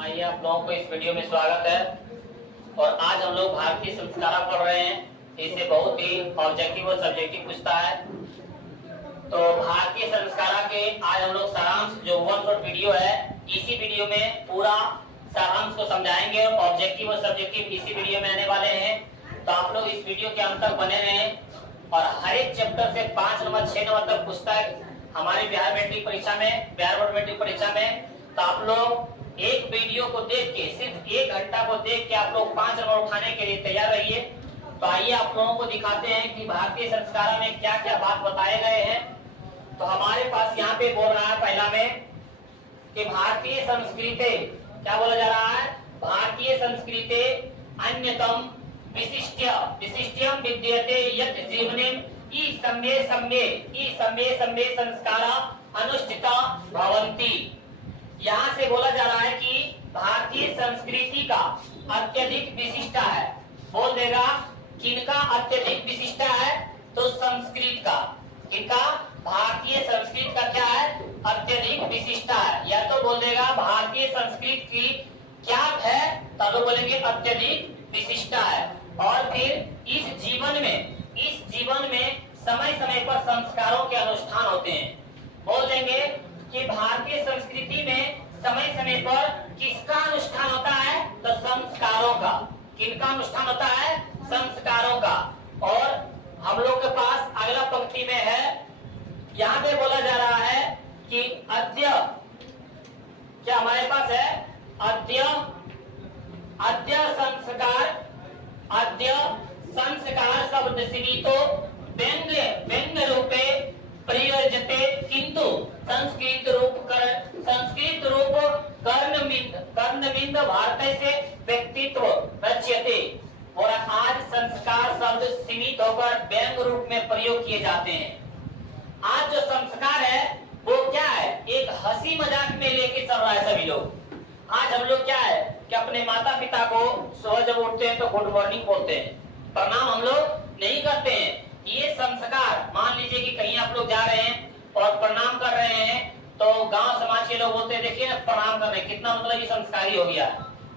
आइए आप लोगों को इस वीडियो में स्वागत है। और आज हम लोग भारतीय संस्कारा पढ़ रहे हैं। इसे बहुत ही ऑब्जेक्टिव और सब्जेक्टिव पूछता है। तो भारतीय संस्कारा के आज हम लोग सारांश जो वन शॉट वीडियो है, इसी वीडियो में पूरा सारांश को समझाएंगे। और ऑब्जेक्टिव और सब्जेक्टिव इसी वीडियो में आने वाले हैं। तो आप लोग इस वीडियो के अंत तक बने रहें। और हर एक चैप्टर से 5 नंबर 6 नंबर तक पूछता है हमारे बिहार मैट्रिक परीक्षा में, बिहार बोर्ड मैट्रिक परीक्षा में। तो आप लोग एक वीडियो को देख के, सिर्फ 1 घंटा को देख के आप लोग 5 नंबर उठाने के लिए तैयार रहिए। तो आइए आप लोगों को दिखाते हैं कि भारतीय संस्कारा में क्या क्या बात बताए गए हैं। तो हमारे पास यहाँ पे बोल रहा है पहला में कि भारतीय संस्कृति, क्या बोला जा रहा है? भारतीय संस्कृति अन्यतम विशिष्टम विद्यते यत् जीवने ई सम्ये संस्कारा अनुष्ठिता भवन्ति। यहाँ से बोला जा रहा है कि भारतीय संस्कृति का अत्यधिक विशिष्टता है। बोल देगा किनका अत्यधिक विशिष्टता है? तो संस्कृत का। किनका? भारतीय संस्कृत का क्या है? अत्यधिक विशिष्टता है। या तो बोल देगा भारतीय संस्कृत की क्या है, तब बोलेंगे अत्यधिक विशिष्टता है। और फिर इस जीवन में समय समय पर संस्कारों के अनुष्ठान होते हैं। बोल देंगे कि भारतीय संस्कृति में समय समय पर किसका अनुष्ठान होता है? तो संस्कारों का। किनका अनुष्ठान होता है? संस्कारों का। और हम लोग के पास अगला पंक्ति में है, यहाँ पे बोला जा रहा है कि अद्य, क्या हमारे पास है? अद्य संस्कार शब्द सीमितो व्यंग्य रूपे प्रयोज्यते, किंतु संस्कृत रूप कर्णमिंद भारत से व्यक्तित्व रच्यते। और आज संस्कार शब्द सीमित होकर व्यंग्य रूप में प्रयोग किए जाते हैं। आज जो संस्कार है वो क्या है? एक हंसी मजाक में लेके चल रहा है सभी लोग। आज हम लोग क्या है कि अपने माता पिता को सुबह जब उठते हैं तो गुड मॉर्निंग बोलते हैं, प्रणाम हम लोग नहीं करते हैं। ये संस्कार, मान लीजिए कि कहीं आप लोग जा रहे हैं और प्रणाम कर रहे हैं, तो गांव समाज के लोग बोलते हैं देखिए ना प्रणाम कर रहे हैं, कितना मतलब ये संस्कारी हो गया।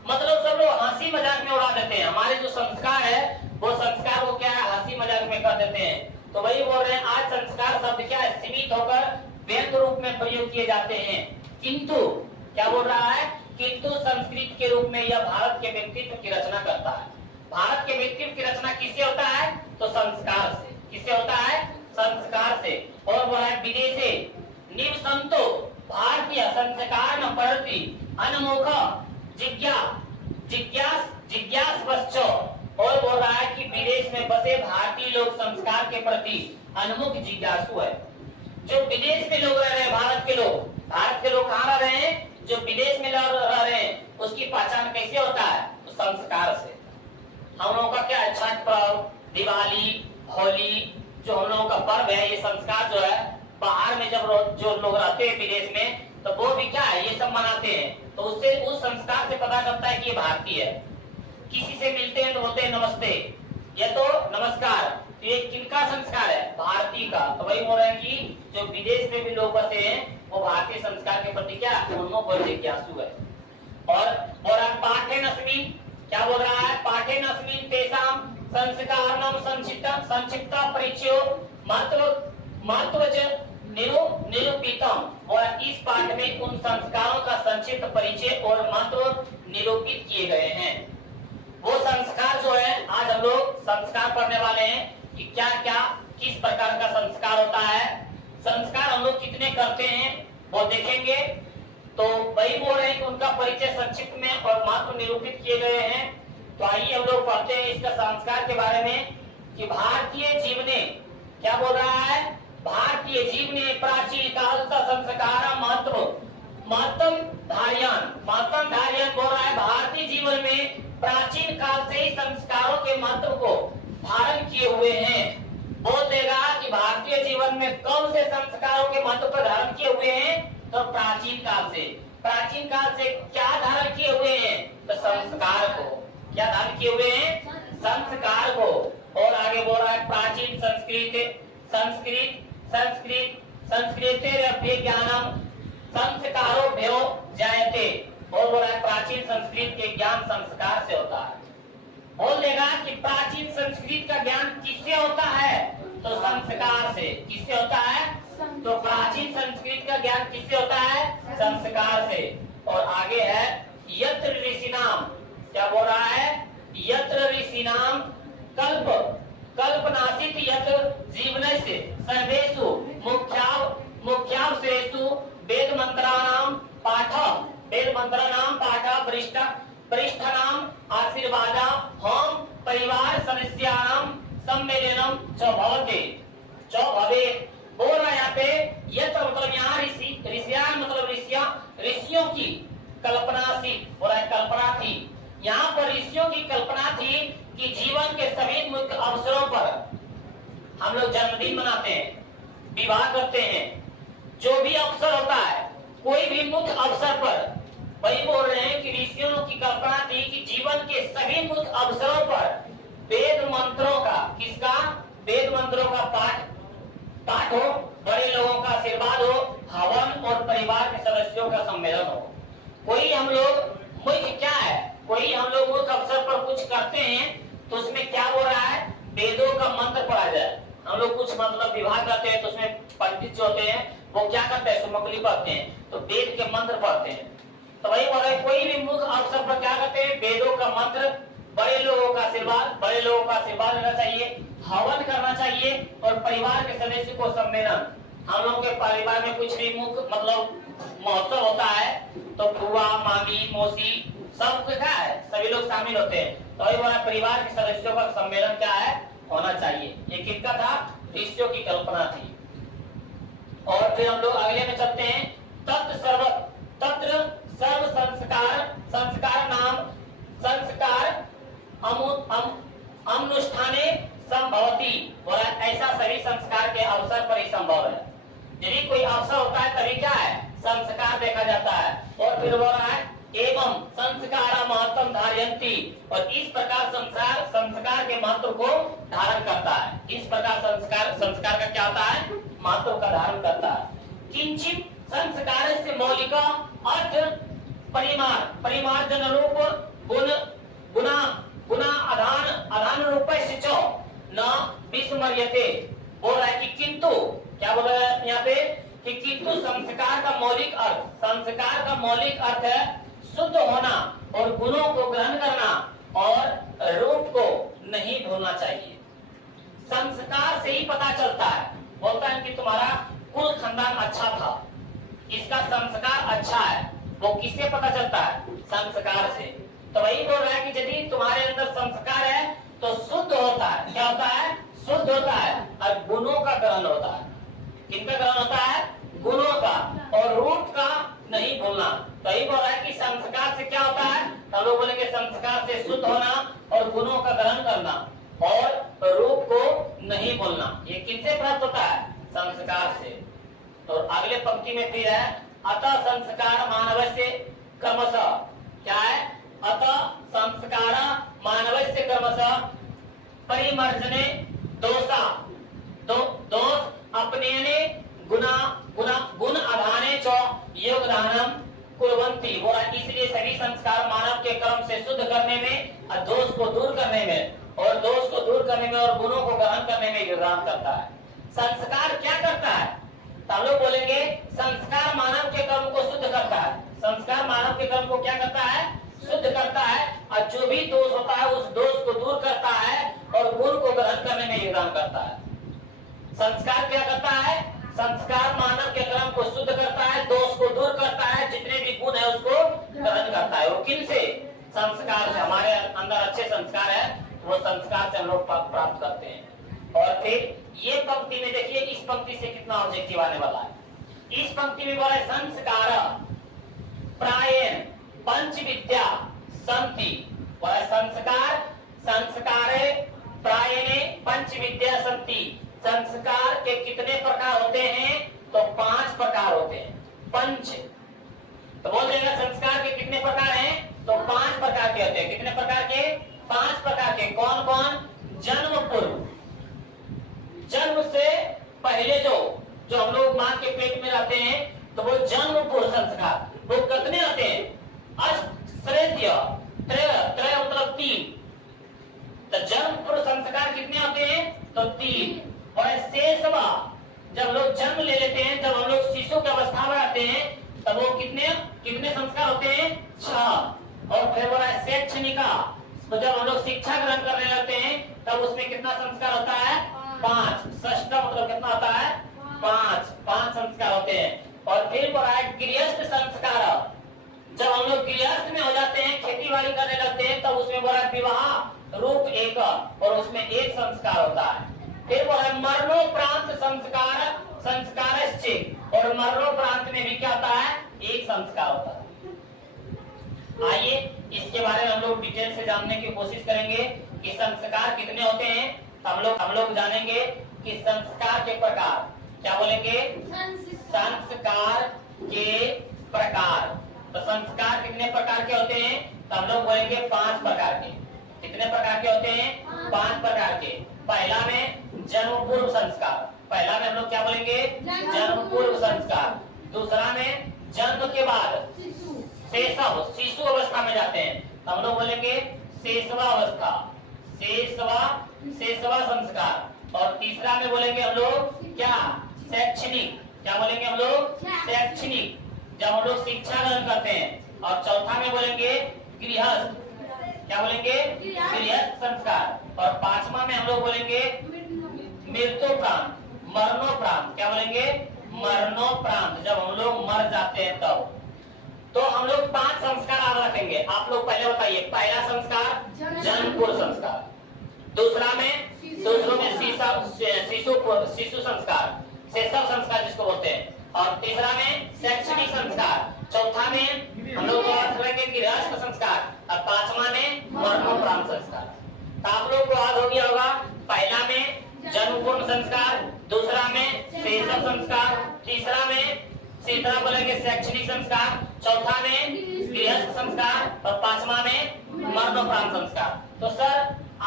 मतलब सब लोग हंसी मजाक में उड़ा देते हैं। हमारे जो संस्कार है वो संस्कार को क्या है, हंसी मजाक में कर देते हैं। तो वही बोल रहे हैं आज संस्कार शब्द क्या है, सीमित होकर व्यंग्य रूप में प्रयोग किए जाते हैं। किंतु क्या बोल रहा है? किंतु संस्कृत के रूप में यह भारत के व्यक्तित्व की रचना करता है। भारत के व्यक्तित्व की रचना किससे होता है? तो संस्कार से। किससे होता है? संस्कार से। और वह है विदेशे निवसंतो भारतीय संस्कार न पढ़ती अनमुख जिज्ञासवश्च। और बोल रहा है कि विदेश में बसे भारतीय लोग संस्कार के प्रति अनमुख जिज्ञासु है। जो विदेश में लोग रह रहे हैं, भारत के लोग कहाँ रह रहे हैं? जो विदेश में रह रहे हैं, उसकी पहचान कैसे होता है? तो संस्कार से। हम लोगों का क्या है? छठ पर्व, दिवाली, होली, जो हम लोगों का पर्व है, ये संस्कार जो है बाहर में जब जो लोग रहते हैं विदेश में, तो वो भी क्या है, ये सब मनाते हैं। तो उससे उस संस्कार से पता चलता है कि ये भारतीय है। किसी से मिलते हैं तो बोलते हैं नमस्ते, ये तो नमस्कार। तो ये किनका संस्कार है? भारतीय का। तो वही बोल रहे हैं कि जो विदेश में भी लोग बसे हैं वो भारतीय संस्कार के प्रति क्या उन्मुख और जिज्ञासु है। और पाठेनस्मिन्, क्या बोल रहा है? पाठेनस्मिन् तेषां संस्काराणां संक्षिप्त परिचयो महत्वच निरूपितम। और इस पाठ में उन संस्कारों का संक्षिप्त परिचय और महत्व निरूपित किए गए हैं। वो संस्कार जो है, आज हम लोग संस्कार पढ़ने वाले हैं कि क्या क्या किस प्रकार का संस्कार होता है, संस्कार हम लोग कितने करते हैं वो देखेंगे। तो वही बोल रहे हैं कि उनका परिचय संक्षिप्त में और महत्व निरूपित किए गए हैं। तो आइए हम लोग पढ़ते हैं इसका संस्कार के बारे में कि भारतीय जीवने, क्या बोल रहा है? भारतीय जीवने प्राचीन काल का संस्कार महत्तम धार्यन बोल रहा है। भारतीय जीवन में प्राचीन काल से ही संस्कारों के महत्व को धारण किए हुए हैं। बोल देगा कि भारतीय जीवन में कौन से संस्कारों के महत्व को धारण किए हुए हैं? तो प्राचीन काल से। प्राचीन काल से क्या धारण किए हुए हैं? तो संस्कार को। क्या धारण किए हुए हैं? संस्कार को। और आगे बोल रहा है प्राचीन संस्कृत ज्ञानम संस्कारो भ्यो जायते। और बोला है प्राचीन संस्कृत के ज्ञान संस्कार से होता है। बोल देगा कि प्राचीन संस्कृत का ज्ञान किससे होता है? तो संस्कार से। किससे होता है? तो प्राचीन संस्कृत का ज्ञान किससे होता है? संस्कार से। और आगे है यत्र ऋषिनाम, क्या बोल रहा है? यत्र ऋषिनाम कल्प कल्पनासित यत्र जीवनस्य सर्वेषु मुख्यावसरेषु वेद मंत्राणाम पाठ पृष्ठानाम आशीर्वादा हम परिवार सदस्यानाम सम्मेलनम च भवेत्। बोल रहा है यहाँ पे यत्र मतलब यहाँ ऋषियान मतलब ऋषियों की कल्पना थी। बोला कल्पना थी, यहाँ पर ऋषियों की कल्पना थी कि जीवन के सभी मुख्य अवसरों पर हम लोग जन्मदिन मनाते हैं, विवाह करते हैं, जो भी अवसर होता है, कोई भी मुख्य अवसर पर, वही बोल रहे हैं कि ऋषियों की कल्पना थी कि जीवन के सभी मुख्य अवसरों पर वेद मंत्रों का, किसका? वेद मंत्रों का पाठ हो, बड़े लोगों का आशीर्वाद हो, हवन और परिवार के सदस्यों का सम्मेलन हो। कोई हम लोग मुख्य क्या है, कोई हम लोग मुख्य अवसर पर कुछ करते हैं तो उसमें क्या हो रहा है? वेदों का मंत्र पढ़ा जाए। हम लोग कुछ मतलब विवाह करते हैं तो उसमें पंडित जो होते हैं वो क्या करते हैं? सुमंगली पढ़ते हैं, तो वेद के मंत्र पढ़ते हैं। तो वही बोल रहे कोई भी मुख्य अवसर पर क्या करते हैं? वेदों का मंत्र, बड़े लोगों का आशीर्वाद लेना चाहिए, हवन करना चाहिए और परिवार के सदस्य को सम्मेलन। हम लोगों के परिवार में कुछ भी मुख्य मतलब महोत्सव होता है तो फुआ, मामी, मौसी सब क्या है? सभी लोग शामिल होते हैं। तो वही बोला परिवार के सदस्यों का सम्मेलन क्या है? होना चाहिए। ये किसका था? ऋषियों की कल्पना थी। और फिर हम लोग अगले में चलते हैं। तत्र सर्व संस्कार नाम संस्कार अनुष्ठाने संभवती। बोला ऐसा सभी संस्कार के अवसर पर ही संभव है। यदि कोई अवसर होता है तभी क्या है? संस्कार देखा जाता है। और फिर बोल रहा है एवं संस्कार महत्व धारयन्ति, और इस प्रकार संस्कार के महत्व को धारण करता है। इस प्रकार संस्कार का क्या होता है? महत्व का धारण करता है। किंचित संस्कार से मौलिक अर्थ परिमार्जन रूप गुना आधान रूप न विस्मर्यते। बोल रहा है कि किंतु, क्या बोल रहा है यहाँ पे? कि किंतु संस्कार का मौलिक अर्थ है शुद्ध होना और गुणों को ग्रहण करना और रूप को नहीं भूलना चाहिए। संस्कार से ही पता चलता है, बोलता है कि तुम्हारा कुल खानदान अच्छा था, इसका संस्कार अच्छा है। वो किससे पता चलता है? संस्कार से। तो वही बोल रहा है कि यदि तुम्हारे अंदर संस्कार है तो शुद्ध होता है। क्या होता है? शुद्ध होता है और गुणों का ग्रहण होता है। किनका ग्रहण होता है? गुणों का, और रूप का नहीं भूलना। तो यही बोल रहा है कि संस्कार से क्या होता है? हम लोग बोलेंगे संस्कार से शुद्ध होना और गुणों का ग्रहण करना और रूप को नहीं भूलना। ये किससे प्राप्त होता है? संस्कार से। तो अगले पंक्ति में फिर है अतः संस्कार मानवस्य कर्मसः। क्या है? अतः संस्कार मानवस्य कर्मसः परिमर्जने दोष अपने गुण आधाने च योगदानम कुर्वन्ति। बोला इसलिए सभी संस्कार मानव के कर्म से शुद्ध करने में और दोष को दूर करने में और गुणों को ग्रहण करने में योगदान करता है। संस्कार क्या करता है? तो हम लोग बोलेंगे संस्कार मानव के कर्म को शुद्ध करता है। संस्कार मानव के कर्म को क्या करता है? शुद्ध करता है, और जो भी दोष होता है उस दोष को दूर करता है और गुण को ग्रहण करने में योगदान करता है। संस्कार क्या करता है? संस्कार मानव के कर्म को शुद्ध करता है, दोष को दूर करता है, जितने भी गुण है उसको ग्रहण करता है। वो किन से? संस्कार से। हमारे अंदर अच्छे संस्कार है, वो संस्कार से हम लोग प्राप्त करते हैं। और फिर ये पंक्ति में देखिए, इस पंक्ति से कितना ऑब्जेक्टिव आने वाला है। इस पंक्ति में बोला संस्कार प्रायेण पंच विद्या संति। बोला संस्कारे प्रायेणे पंच विद्या संति। संस्कार के कितने प्रकार होते हैं? तो 5 प्रकार होते हैं। पंच, तो बोल देगा संस्कार के कितने प्रकार हैं? तो 5 प्रकार के होते हैं। कितने प्रकार के? 5 प्रकार के। कौन कौन? जन्म पूर्व, जन्म से पहले जो हम लोग मां के पेट में रहते हैं तो वो जन्म पूर्व संस्कार। वो कितने होते हैं? अष्ट श्रेष्ठ कितने संस्कार होते हैं? 6। और फिर बोला शैक्षणिका, तो जब हम लोग शिक्षा ग्रहण करने लगते हैं तब उसमें कितना संस्कार होता है? 5। षष्ठ मतलब कितना होता है? 5 संस्कार होते हैं। और फिर बोला है गृहस्थ संस्कार, जब हम लोग गृहस्थ में हो जाते हैं, खेती बाड़ी करने लगते हैं, तब उसमें बोला विवाह रूप 1 और उसमें 1 संस्कार होता है। फिर बोला मरणोपरांत संस्कार, संस्कारश्चित, और मरणोपरांत में भी क्या होता है? 1 संस्कार होता है। आइए इसके बारे में हम लोग डिटेल से जानने की कोशिश करेंगे कि संस्कार कितने होते हैं। हम लोग जानेंगे कि संस्कार के प्रकार, क्या बोलेंगे? संस्कार के प्रकार। तो संस्कार कितने प्रकार के होते हैं? तो हम लोग बोलेंगे 5 प्रकार के। कितने प्रकार के होते हैं? 5 प्रकार के। पहला में जन्म पूर्व संस्कार, पहला में हम लोग क्या बोलेंगे? जन्म पूर्व संस्कार। दूसरा में जन्म के बाद शैशव, शिशु अवस्था में जाते हैं, तो हम लोग बोलेंगे शैशवा अवस्था, शैशवा संस्कार। और तीसरा में बोलेंगे हम लोग क्या? शैक्षणिक। क्या बोलेंगे हम लोग? शैक्षणिक, जब हम लोग शिक्षा ग्रहण करते हैं। और चौथा में बोलेंगे गृहस्थ, क्या बोलेंगे? गृहस्थ संस्कार। और 5वां में हम लोग बोलेंगे मृत्युपरांत, मरणोपरांत। क्या बोलेंगे? मरणोपरांत, जब हम लोग मर जाते हैं तब। तो हम लोग 5 संस्कार आगे रखेंगे। आप लोग पहले बताइए, पहला संस्कार जन्म पूर्व संस्कार, दूसरा में शिशु संस्कार, शैशव संस्कार जिसको बोलते हैं, और तीसरा में शैक्षणिक संस्कार, चौथा में हम लोग गृहस्थ संस्कार, और 5वां में मरणोपरांत संस्कार। तो आप लोग को याद हो गया होगा, पहला में जन्म पूर्व संस्कार, दूसरा में शैशव संस्कार, तीसरा बोलेंगे शैक्षणिक संस्कार, चौथा में गृहस्थ संस्कार, और 5वां में मरणोपरांत संस्कार। तो सर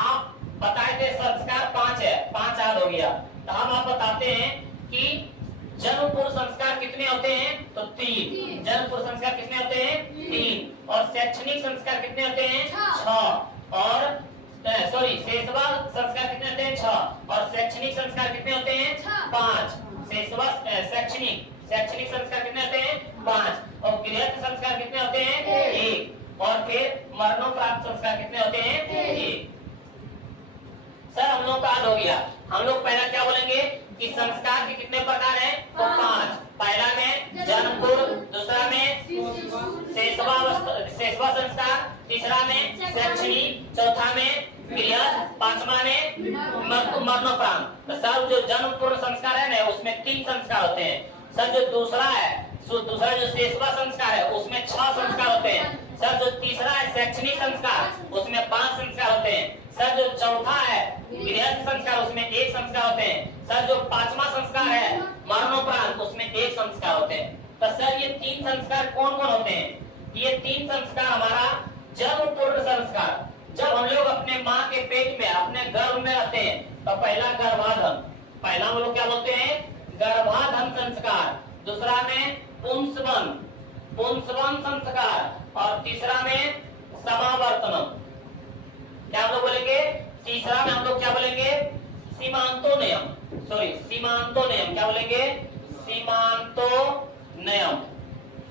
आप बताए थे संस्कार 5 है, 5 याद हो गया। तो हम आप बताते हैं कि जन्म पूर्व संस्कार कितने होते हैं? तो 3। जन्म पूर्व संस्कार कितने होते हैं? 3। और शैक्षणिक संस्कार कितने होते हैं? 6। और शैशवा संस्कार कितने होते हैं? 6। और शैक्षणिक संस्कार कितने होते हैं? 5। शैक्षणिक संस्कार कितने होते हैं? 5। और गृहस्थ संस्कार कितने होते हैं? 1। और फिर मरणोपरांत संस्कार कितने होते हैं? 1। सर हम लोग का याद हो गया। हम लोग पहला क्या बोलेंगे कि संस्कार के कितने प्रकार हैं? तो 5। पहला में जन्म पूर्व, दूसरा में शैशवा संस्कार, तीसरा में शैक्षणिक, चौथा में गृहस्थ, 5वां में मरणोपरांत। तो सर जो जन्म पूर्व संस्कार है ना, उसमें 3 संस्कार होते हैं। सर जो दूसरा जो शैशवा संस्कार है उसमें 6 संस्कार होते हैं। सर जो तीसरा है शैक्षणिक संस्कार, उसमें 5 संस्कार होते हैं। सर जो चौथा है गृहस्थ संस्कार, उसमें 1 संस्कार होते हैं। सर जो 5वां संस्कार है मरणोपरांत, उसमें 1 संस्कार होते हैं। तो सर ये 3 संस्कार कौन कौन होते हैं? ये 3 संस्कार हमारा जन्म पूर्व संस्कार, जब हम लोग अपने माँ के पेट में, अपने गर्भ में रहते हैं, तो पहला गर्भाधान, पहला हम लोग क्या बोलते हैं? गर्भाधान संस्कार। दूसरा में पुंसवन संस्कार, और तीसरा में समावर्तनम। क्या हम लोग बोलेंगे? तीसरा में हम लोग क्या बोलेंगे? सीमांतोनयम। क्या बोलेंगे?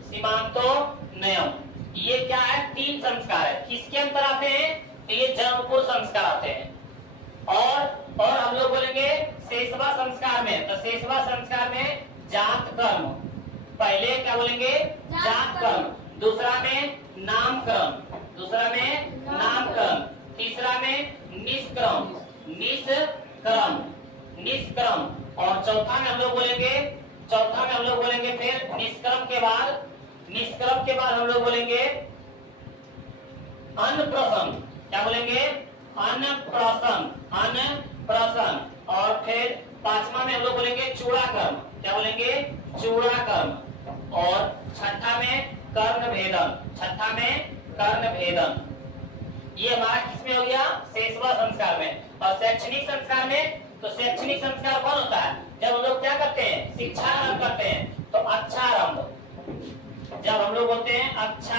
सीमांतोनयम। ये क्या है? 3 संस्कार है। किसके अंतर आते हैं? तो ये जन्म पूर्व संस्कार आते हैं। और हम लोग बोलेंगे शैशवा संस्कार में, तो शैशवा संस्कार में जात कर्म, पहले क्या बोलेंगे? जात कर्म, दूसरा में नामकरण, तीसरा में निष्क्रम, और चौथा में हम लोग बोलेंगे फिर निष्क्रम के बाद हम लोग बोलेंगे अन्नप्राशन। क्या बोलेंगे? अन्नप्राशन। और फिर 5वां में हम लोग बोलेंगे चूड़ाकर्म। क्या बोलेंगे? चूड़ाकर्म। और छठा में कर्णभेदन। ये हमारा किसमें हो गया? शैशवा संस्कार में। और शैक्षणिक संस्कार में, तो शैक्षणिक संस्कार कौन होता है? जब हम लोग क्या करते हैं? शिक्षा आरंभ करते हैं, तो अच्छारंभ। जब हम लोग बोलते हैं अच्छा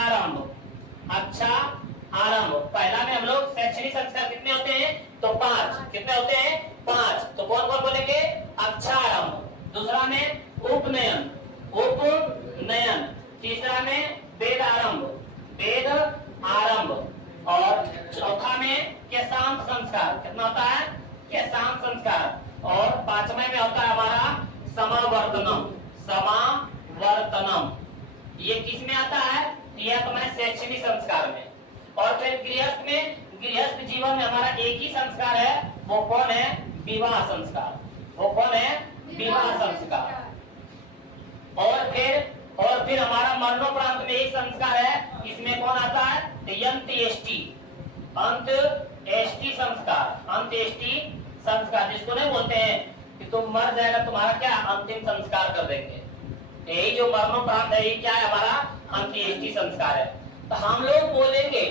आरंभ, पहला में हम लोग शैक्षणिक संस्कार कितने होते हैं? तो 5। कितने होते हैं? 5। तो कौन कौन बोलेंगे? अच्छा आरंभ। दूसरा में उपनयन, तीसरा में ये किस में आता है? ये तुम्हारे शैक्षणिक संस्कार में। और फिर गृहस्थ में, गृहस्थ जीवन में हमारा एक ही संस्कार है, वो कौन है? विवाह संस्कार। वो कौन है? विवाह संस्कार। और फिर हमारा मरणोपरांत में एक संस्कार है, इसमें कौन आता है? अंत्येष्टि। अंत्येष्टि संस्कार। अंत्येष्टि संस्कार जिसको नहीं बोलते हैं कि तुम मर जाएगा तुम्हारा क्या अंतिम संस्कार कर देंगे, यही जो मरणोपरांत है ये क्या है? हमारा अंत्येष्टि संस्कार है। तो हम लोग बोलेंगे,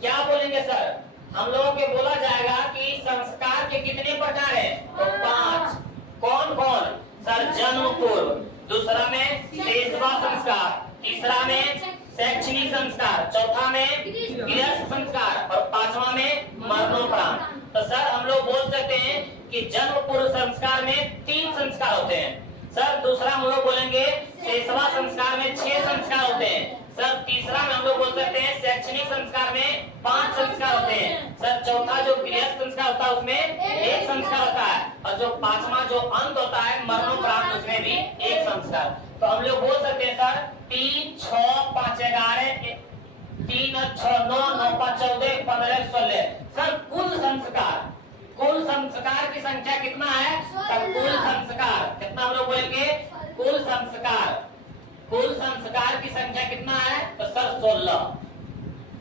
क्या बोलेंगे सर? हम लोगों के बोला जाएगा कि संस्कार के कितने प्रकार हैं? तो 5। कौन कौन सर? जन्म पूर्व, दूसरा में सेवा संस्कार, तीसरा में शैक्षणिक संस्कार, चौथा में गृहस्थ संस्कार और 5वां में मरणोपरांत। तो सर हम लोग बोल सकते हैं कि जन्म पूर्व संस्कार में 3 संस्कार होते हैं सर। दूसरा हम लोग बोलेंगे सेवा संस्कार में 6 संस्कार होते हैं सर। तीसरा में हम लोग बोल सकते हैं शैक्षणिक संस्कार में 5 संस्कार होते हैं सर। चौथा जो गृहस्थ संस्कार होता है उसमें 1 संस्कार होता है और जो 5वां जो अंत होता है मरणोपरांत उसमें भी 1 संस्कार। तो हम लोग बोल सकते हैं सर 3, 6, 5, 11, 3, 6, 9, 9, 5, 14, 15, 16 सर कुल संस्कार की संख्या कितना है? कुल संस्कार कितना हम लोग बोलेंगे? कुल संस्कार की संख्या कितना है? तो सर 16।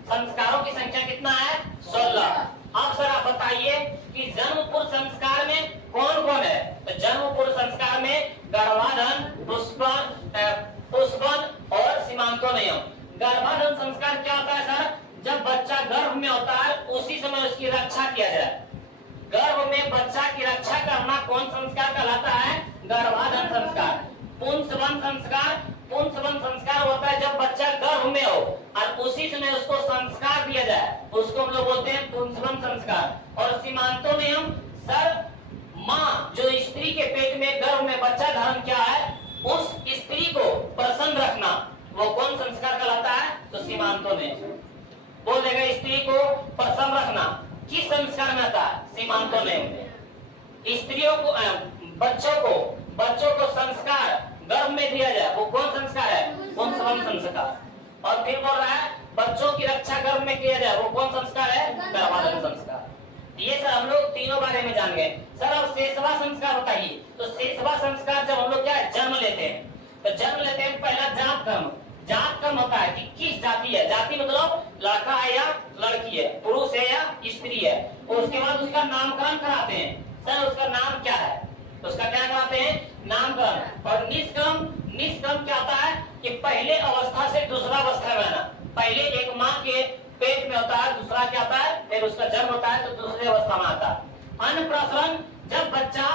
संस्कारों की संख्या कितना है? 16। अब सर आप बताइए कि जन्म पूर्व संस्कार में कौन कौन है? तो जन्म पूर्व संस्कार में गर्भाधान, पुष्पन और सीमांतोनयन। गर्भाधान संस्कार क्या होता है सर? जब बच्चा गर्भ में होता है उसी समय उसकी रक्षा किया जाए। गर्भ में बच्चा की रक्षा करना कौन संस्कार कहलाता है? गर्भाधान संस्कार। पुंसवन संस्कार होता है जब बच्चा गर्भ में हो और उसी समय उसको संस्कार दिया जाए, उसको हम लोग बोलते हैं पुंसवन संस्कार। और सीमांतोनयन सर माँ जो स्त्री के पेट में गर्भ में बच्चा धारण किया है उस स्त्री को प्रसन्न रखना, वो कौन संस्कार कहलाता है? तो सीमांतोनयन। बोलेगा स्त्री को प्रसन्न रखना किस संस्कार में आता है? सीमांतोनयन। स्त्रियों को बच्चों को संस्कार गर्भ में दिया जाए, वो कौन संस्कार है? पुंसवन संस्कार। और फिर बोल रहा है बच्चों की रक्षा गर्भ में किया जाए, वो कौन संस्कार है? गर्भाधान संस्कार। ये सर हम लोग तीनों बारे में जान गए सर। अब सेवा संस्कार बताइए। तो सेवा संस्कार जब हम लोग क्या है? जन्म लेते हैं, तो जन्म लेते हैं पहला जात कर्म होता है कि किस जाति है। जाति मतलब लड़का है या लड़की है, पुरुष है या स्त्री है। उसके बाद उसका नामकरण कराते हैं सर। उसका नाम क्या है? उसका क्या कराते हैं? नामकरण। और निष्क्रम क्या होता है कि पहले अवस्था से दूसरा अवस्था में आना। पहले एक माँ के पेट में होता है, दूसरा क्या होता है? फिर उसका जन्म होता है तो दूसरी अवस्था में आता है। अन्नप्राशन जब बच्चा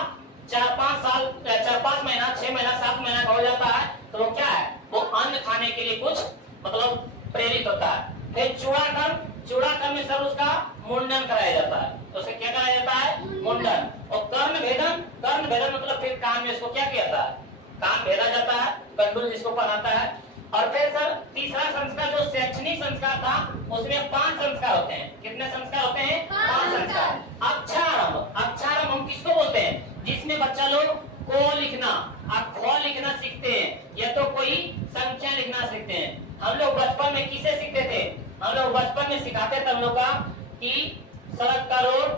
4-5 महीना, 6 महीना, 7 महीना का हो जाता है तो वो क्या है? वो अन्न खाने के लिए कुछ मतलब प्रेरित होता है। फिर चूड़ाकर्म में सर उसका मुंडन कराया जाता है। तो उसे क्या कराया जाता है? मुंडन। और कर्ण भेदन मतलब फिर कान में इसको क्या किया जाता है? कान भेदा जाता है, कंडूल जिसको पहनाता है। और फिर सर तीसरा संस्कार जो शैक्षणिक संस्कार था उसमें 5 संस्कार होते हैं। कितने संस्कार होते हैं? 5 संस्कार। अक्षरारंभ हम किसको बोलते हैं? जिसमें बच्चा लोग को लिखना ख लिखना सीखते हैं या तो कोई संख्या लिखना सीखते हैं। हम लोग बचपन में किसे सीखते थे? हम लोग बचपन में सिखाते थे हम लोग का कि सड़क का रोड,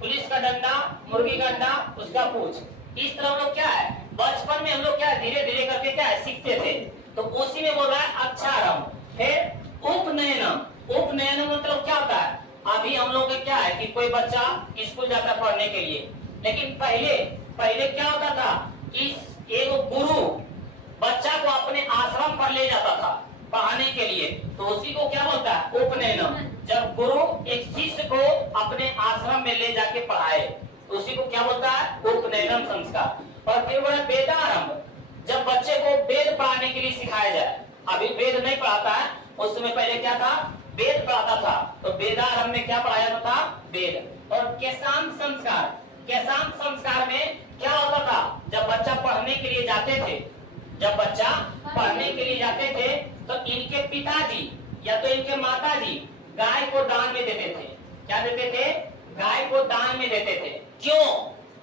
पुलिस का डंडा, मुर्गी का अंडा, उसका पूछ। इस तरह हम लोग क्या है बचपन में हम लोग क्या धीरे धीरे करके क्या है सीखते थे। तो उसी में बोल रहा है अक्षरारंभ। फिर उपनयन मतलब क्या होता है? अभी हम लोग क्या है कि कोई बच्चा स्कूल जाता है पढ़ने के लिए, लेकिन पहले क्या होता था कि एक गुरु बच्चा को अपने आश्रम पर ले जाता था पढ़ाने के लिए, तो उसी को क्या बोलता है? उपनयन। जब गुरु एक शिष्य को अपने आश्रम में ले जाके पढ़ाए उसी को क्या बोलता है? उपनयन संस्कार। और फिर बोला वेदारंभ, जब बच्चे को वेद पढ़ाने के लिए सिखाया जाए। अभी वेद नहीं पढ़ाता है, उस समय पहले क्या था? वेद पढ़ाता था। तो वेदारंभ में क्या पढ़ाया जाता था? वेद। और केशांत संस्कार में क्या होता था? जब बच्चा पढ़ने के लिए जाते थे तो इनके पिताजी या तो इनके माताजी गाय को दान में देते थे। क्या देते थे? गाय को दान में देते थे। क्यों?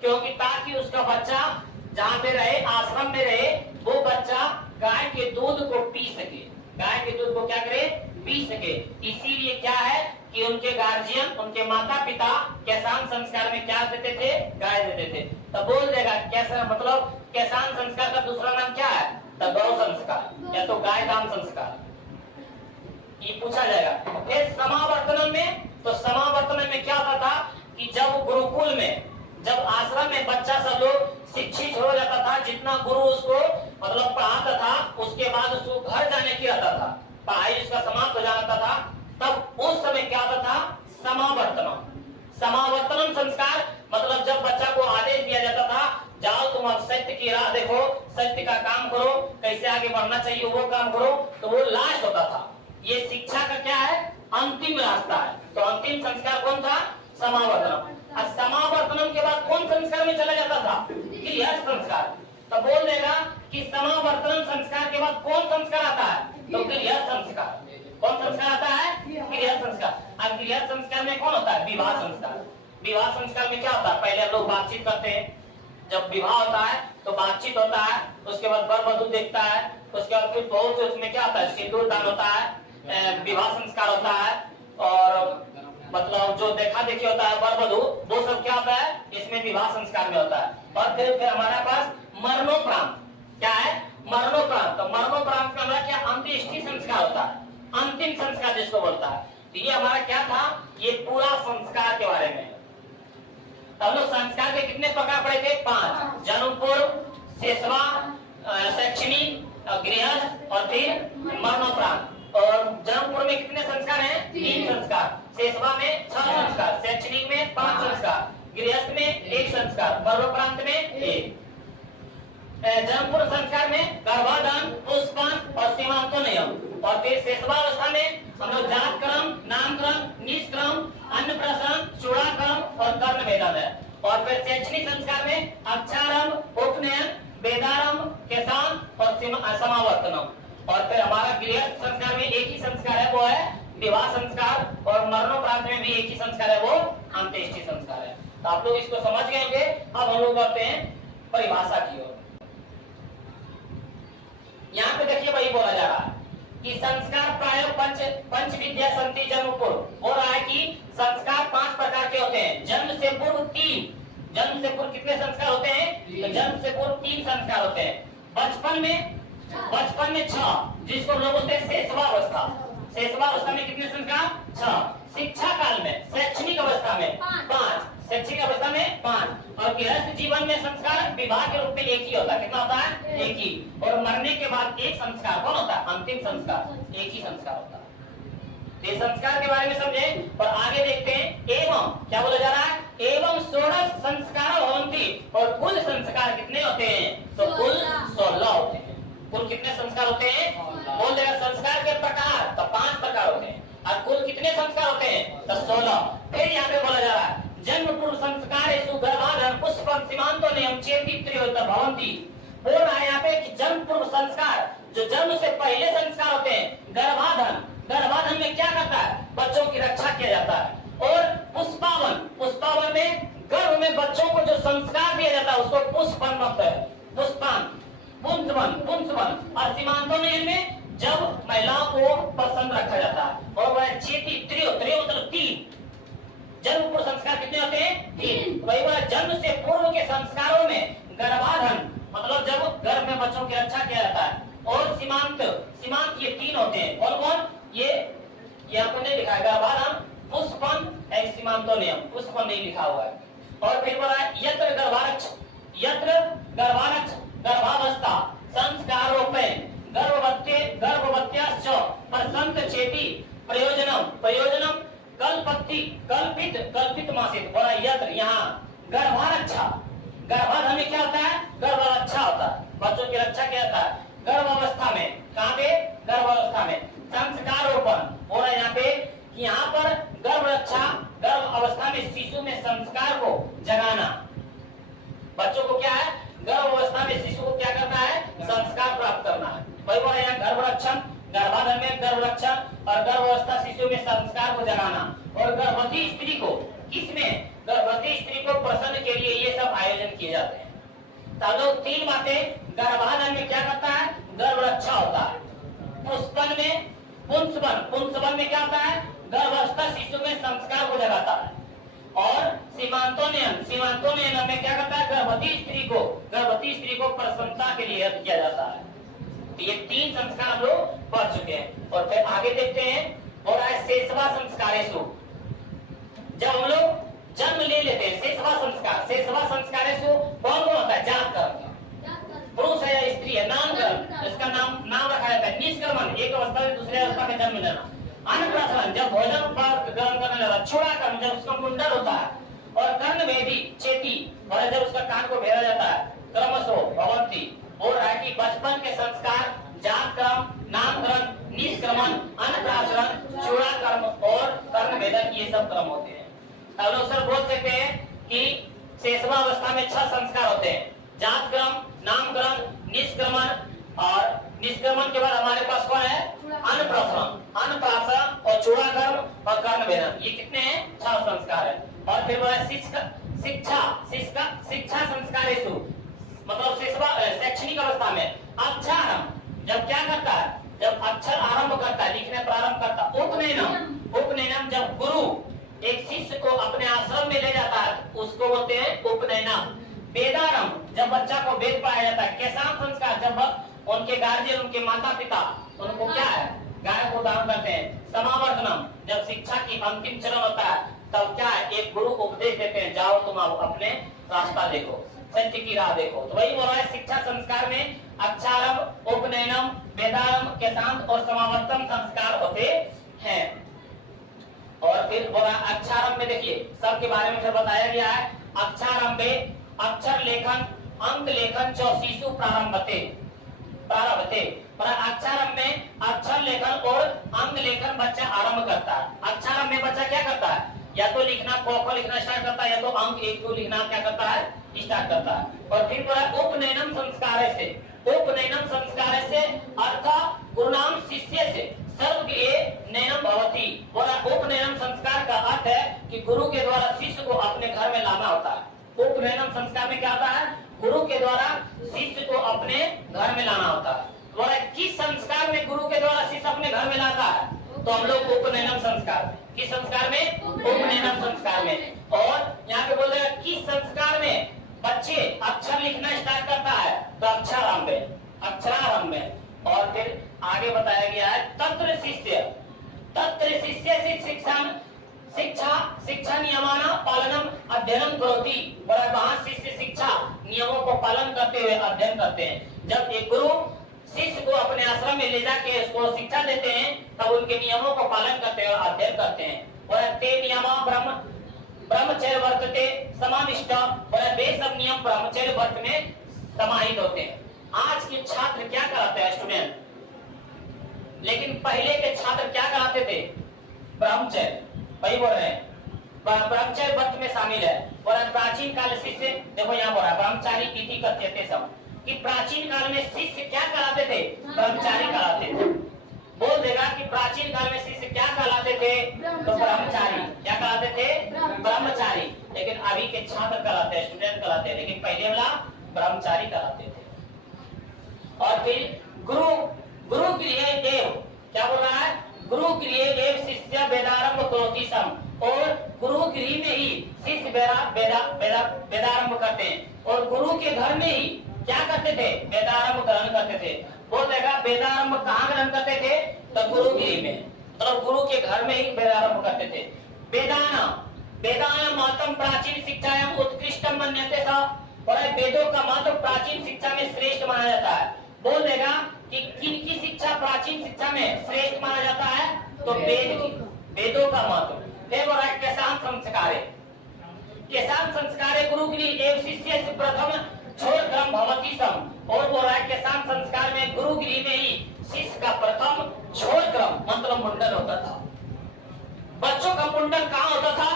क्योंकि ताकि उसका बच्चा जहाँ पे रहे, आश्रम में रहे, वो बच्चा गाय के दूध को पी सके। गाय के दूध को क्या करे, पी सके। इसीलिए क्या है कि उनके गार्जियन, उनके माता पिता कैसान संस्कार में क्या देते थे, गाय देते थे। तो बोल देगा कैसा, मतलब कैसान संस्कार का दूसरा नाम क्या है, तो गौ संस्कार या तो गाय दान संस्कार, ये पूछा जाएगा। फिर समावर्तन में, तो समावर्तन में क्या होता था कि जब गुरुकुल में, जब आश्रम में बच्चा सब लोग शिक्षित हो जाता था, जितना गुरु उसको मतलब पढ़ाता था, उसके बाद उसको घर जाने की रहता था, पढ़ाई उसका समाप्त हो जाता था, तब उस समय क्या होता था, समावर्तनम। समावर्तनम संस्कार मतलब जब बच्चा को आदेश दिया जाता था, जाओ तुम अब सत्य की राह देखो, सत्य का काम करो, कैसे आगे बढ़ना चाहिए वो काम करो, तो वो लास्ट होता था। ये शिक्षा का क्या है, अंतिम रास्ता है। तो अंतिम संस्कार कौन था, समावर्तनम। और समावर्तनम के बाद कौन संस्कार में चला जाता था, गृहस्थ संस्कार। तो बोल देगा कि समावर्तनम संस्कार के बाद कौन संस्कार आता है, तो गृहस्थ संस्कार। कौन संस्कार आता है, गृहस्थ संस्कार। और गृहस्थ संस्कार में कौन होता है, विवाह संस्कार। विवाह संस्कार में क्या होता है, पहले हम लोग बातचीत करते हैं, जब विवाह होता है तो बातचीत होता है, उसके बाद वर वधू देखता है, उसके बाद फिर बहुत से उसमें क्या होता है, सिंदूर दान होता है, विवाह संस्कार होता है, और मतलब जो देखा देखी होता है वर वधू, वो सब क्या होता है, इसमें विवाह संस्कार में होता है। और फिर हमारे पास मरणोपरांत क्या है, मरणोपरांत। तो मरणोपरांत का हमारा क्या, अंत्येष्टि संस्कार होता है, अंतिम संस्कार जिसको बोलता है। तो ये हमारा क्या था, ये पूरा संस्कार के बारे में। तो हम लोग संस्कार के कितने प्रकार पढ़े थे, 5, जन्म पूर्व, सेसवा, शैक्षणिक, गृहस्थ और फिर मरणोपरांत। और जन्म पूर्व में कितने संस्कार हैं, 3 संस्कार, सेसवा में 6 संस्कार, शैक्षणिक में 5 संस्कार, गृहस्थ में 1 संस्कार, मरणोपरांत में 1। जन्म पूर्व संस्कार में गर्भाधान, पुष्पान और सीमांतोनयन, और फिर शेषवावस्था में हम लोग जात क्रम, नामक्रम, निष्क्रम, अन्नप्राशन, चूड़ाक्रम और कर्ण भेदन है। और फिर शैक्षणिक संस्कार में अक्षारंभ, उपनयन, वेदारंभ, केशान और समावर्तनम। और फिर हमारा गृहस्थ संस्कार में एक ही संस्कार है, वो है विवाह संस्कार, और मरणोपरांत में भी एक ही संस्कार है, वो अंत्येष्टि संस्कार है। तो आप लोग इसको समझ गए होंगे। अब हम लोग करते हैं परिभाषा की ओर। यहाँ पे देखिए वही बोला जा रहा है कि संस्कार प्राय पंच विद्या संति जन्म पूर्व। बोल रहा है कि संस्कार 5 प्रकार के होते हैं, जन्म से पूर्व 3। जन्म से पूर्व कितने संस्कार होते हैं, तो जन्म से पूर्व 3 संस्कार होते हैं। बचपन में 6, जिसको लोग बोलते हैं शेषवावस्था। शेषवावस्था में कितने संस्कार, 6। शिक्षा काल में, शैक्षणिक अवस्था में 5, शैक्षिक अवस्था में 5। और गृहस्थ जीवन में संस्कार विवाह के रूप में एक ही होता है। कितना होता है, एक ही। और मरने के बाद एक संस्कार कौन होता है, अंतिम संस्कार, एक ही संस्कार होता है। ये संस्कार के बारे में समझे। और आगे देखते हैं, एवं क्या बोला जा रहा है, एवं 16 संस्कार होती। और कुल संस्कार कितने होते हैं, तो कुल 16 होते हैं। कुल कितने संस्कार होते हैं, बोल देगा संस्कार के प्रकार, तो 5 प्रकार होते हैं। और कुल कितने संस्कार होते हैं, तो 16। फिर यहाँ पे बोला जा रहा है, जन्म पूर्व संस्कारेषु गर्भाधान, पुष्पम, सीमांतोनयन, चेति त्रयोदश भवन्ति। बोल रहा है यहाँ पे कि जन्म पूर्व संस्कार, जो जन्म से पहले संस्कार होते हैं, गर्भाधान, गर्भाधान में क्या करता है, बच्चों की रक्षा किया जाता है। और पुष्पावन, पुष्पावन में गर्भ में बच्चों को जो संस्कार दिया जाता है उसको पुष्पन होता है, पुष्पान, पुंसवन, पुंसवन। और सीमांतोनयन में जब महिलाओं को प्रसन्न रखा जाता है। और वह चेति त्रयो, त्रयो मतलब 3। जन्म पूर्व संस्कार कितने होते हैं, 3। वही वाला जन्म से पूर्व के संस्कारों में गर्भाधान मतलब जब गर्भ में बच्चों की रक्षा किया जाता है, और सीमांत, सीमांत ये 3 होते हैं। कौन कौन, ये आपको नहीं लिखा है, गर्भाधान, पुष्पन, सीमांतोनयन, पुष्पन नहीं लिखा हुआ है। और फिर बोला है यत्र गर्भारक्ष, यत्र गर्भारक्ष, गर्भावस्था, संस्कारोपयन, गर्भवत्याश्च प्रसंत चेति प्रयोजनम, प्रयोजनम कल्पित मासिक। बोला यत्र, यहाँ गर्भारक्षा, गर्भाधान में क्या होता है, गर्भारक्षा होता है, बच्चों की रक्षा किया जाता है गर्भावस्था में। कहाँ पे, गर्भावस्था में। संस्कारोपण हो रहा है यहाँ पे, कि यहाँ पर गर्भ रक्षा, गर्भ अवस्था में शिशु में संस्कार को जगाना। बच्चों को क्या है, गर्भ अवस्था में शिशु को क्या करना है, संस्कार प्राप्त करना है। वही बोला यहाँ गर्भ रक्षण, गर्भाधान में गर्भ रक्षण, और गर्भावस्था शिशु में संस्कार को जगाना। और गर्भवती स्त्री को, किसमें, गर्भवती स्त्री को प्रसन्न के लिए ये सब आयोजन किए जाते हैं। तो लोग 3 बातें, गर्भाधान में क्या करता है, गर्भ रक्षा होता है, पुष्पन में पुंसवन, पुंसवन में क्या होता है, गर्भस्थ शिशु में संस्कार को जगाता है। और सीमांतोनयन, सीमांतोनयन में क्या करता है, गर्भवती स्त्री को प्रसन्नता के लिए किया जाता है। तो ये 3 संस्कार हम लोग पढ़ चुके हैं। और फिर आगे देखते हैं, और आज शेषवा संस्कारेषु, जब हम लोग जन्म ले लेते हैं, शेषवा संस्कार, शेषवा संस्कारेषु कौन कौन होता है, जात कर्म, पुरुष है या स्त्री है, नामकरण, इसका नाम रखा जाता है। निष्क्रमण, एक अवस्था से दूसरे अवस्था में जन्म लेना। अन्नप्राशन, जब भोजन ग्रहण करने लगा। छुड़ा कर्म, जब उसका मुंडन होता है। और कर्ण भेदी चेती, और जब उसका कान को भेदा जाता है। क्रमशो भवंती, बोल रहा है कि बचपन के संस्कार जात कर्म, नामकरण, निष्क्रमण, अन्नप्राशन, छुड़ा कर्म और कर्ण भेदन, ये सब कर्म होते हैं। अब लोग सर बोल सकते हैं कि शेषवा अवस्था में 6 संस्कार होते हैं, जात कर्म, नामकरण, निष्क्रमण, और निष्क्रमण के बाद हमारे पास कौन है, अन्नप्राशन, अन्नप्राशन और चूड़ा कर्म और कर्ण भेदन, ये कितने हैं, 6 संस्कार है। और फिर बोला शिक्षा संस्कारेषु, मतलब शैक्षणिक अवस्था में अक्षरम, जब क्या करता है, जब अक्षर आरंभ करता है, लिखने प्रारंभ करता है। उपनयनम, उपनयनम, जब गुरु एक शिष्य को अपने आश्रम में ले जाता है, उसको बोलते हैं उपनयनम। वेदारम, जब बच्चा को वेद पढ़ाया जाता है। केशाम संस्कार, जब उनके गार्जियन, उनके माता पिता उनको क्या है, गाय को दान करते हैं। समावर्तनम, जब शिक्षा की अंतिम चरण होता है, तब क्या है, एक गुरु उपदेश देते हैं, जाओ तुम अपने रास्ता देखो, सत्य की राह देखो। तो वही बोला है, शिक्षा संस्कार में अक्षारम, उपनयनम, वेदारम, केशांत और समावर्तन संस्कार होते हैं। और फिर बोला अक्षारम में देखिए सब के बारे में फिर बताया गया है। अक्षारम में अक्षर लेखन, अंक लेखन, शिशु प्रारंभते, पर अक्षारम में अक्षर लेखन और अंक लेखन बच्चा आरंभ करता है। अक्षारम में बच्चा क्या करता है, या तो लिखना, क ख लिखना स्टार्ट करता है, या तो अंक 1 2 लिखना क्या करता है, स्टार्ट करता है। और फिर बोला उपनयनम संस्कार से, उपनयनम संस्कार से अर्थ गुरुनाम शिष्य से सर्वगृहे नयनम भवति। बोला उपनयनम संस्कार का अर्थ है कि गुरु के द्वारा शिष्य को अपने घर में लाना होता है। उपनयनम संस्कार में क्या होता है, गुरु के द्वारा शिष्य को अपने घर में लाना होता है। बोला किस संस्कार में गुरु के द्वारा शिष्य अपने घर में लाता है, तो हम लोग उपनयनम संस्कार, किस संस्कार में, उपनयनम संस्कार में। और यहाँ पे बोल रहे हैं किस संस्कार में बच्चे अक्षर लिखना स्टार्ट करता है, तो अक्षरारंभ में, अक्षरारंभ में। और फिर आगे बताया गया है तत्र शिष्य, तत्र शिष्य शिक्षा नियमाना पालनम अध्ययनम करोति। बड़ा वहां शिष्य शिक्षा नियमों को पालन करते हुए अध्ययन करते हैं। जब एक गुरु शिष्य को अपने आश्रम में ले जाके उसको शिक्षा देते हैं, तब उनके नियमों को पालन करते हुए अध्ययन करते हैं। और ते नियमा ब्रह्मचर्य वर्तते समाविष्ट, और वे सब नियम ब्रह्मचर्य वर्त में समाहित होते हैं। आज के छात्र क्या कराते हैं, स्टूडेंट, लेकिन पहले के छात्र क्या कराते थे, ब्रह्मचर्य, वही बोल रहे हैं, ब्रह्मचर्य व्रत में शामिल है। और प्राचीन काल शिष्य, देखो यहाँ बोल रहा है ब्रह्मचारी कीति करते थे सब, कि प्राचीन काल में शिष्य क्या कराते थे, ब्रह्मचारी कराते थे। बोल देगा कि प्राचीन काल में शिष्य क्या कहलाते थे, तो ब्रह्मचारी, क्या कहलाते थे, ब्रह्मचारी। लेकिन अभी के छात्र कहलाते हैं, स्टूडेंट कहलाते हैं, लेकिन पहले वाला ब्रह्मचारी कहलाते थे। और फिर गुरु गृहे देव, क्या बोल रहा है, गुरु गृहे देव शिष्य वेदारंभ करोति सम, और गुरु गृह में ही शिष्य वेदारंभ करते हैं। और गुरु के घर में ही क्या करते थे, वेदारंभ ग्रहण करते थे। बोल देगा वेदारंभ कहाँ ग्रहण करते थे, तो गुरु गृह में, मतलब गुरु के घर में ही वेदारंभ करते थे। वेदान महत्व प्राचीन शिक्षायाम उत्कृष्टम मन्यते सा, और वेदों का महत्व प्राचीन शिक्षा में श्रेष्ठ माना जाता है। बोल देगा कि किनकी शिक्षा प्राचीन शिक्षा में श्रेष्ठ माना जाता है, तो वेदों का महत्व। फिर बोल रहा है केशांत संस्कारे, केशांत संस्कारे गुरु गृह एवं शिष्य से प्रथम छोड़ क्रम भवती सम, और बोल रहा है केशांत संस्कार में गुरु गृह में ही शिष्य का प्रथम छोड़ क्रम मतलब मुंडन होता था। बच्चों का मुंडन कहाँ होता था,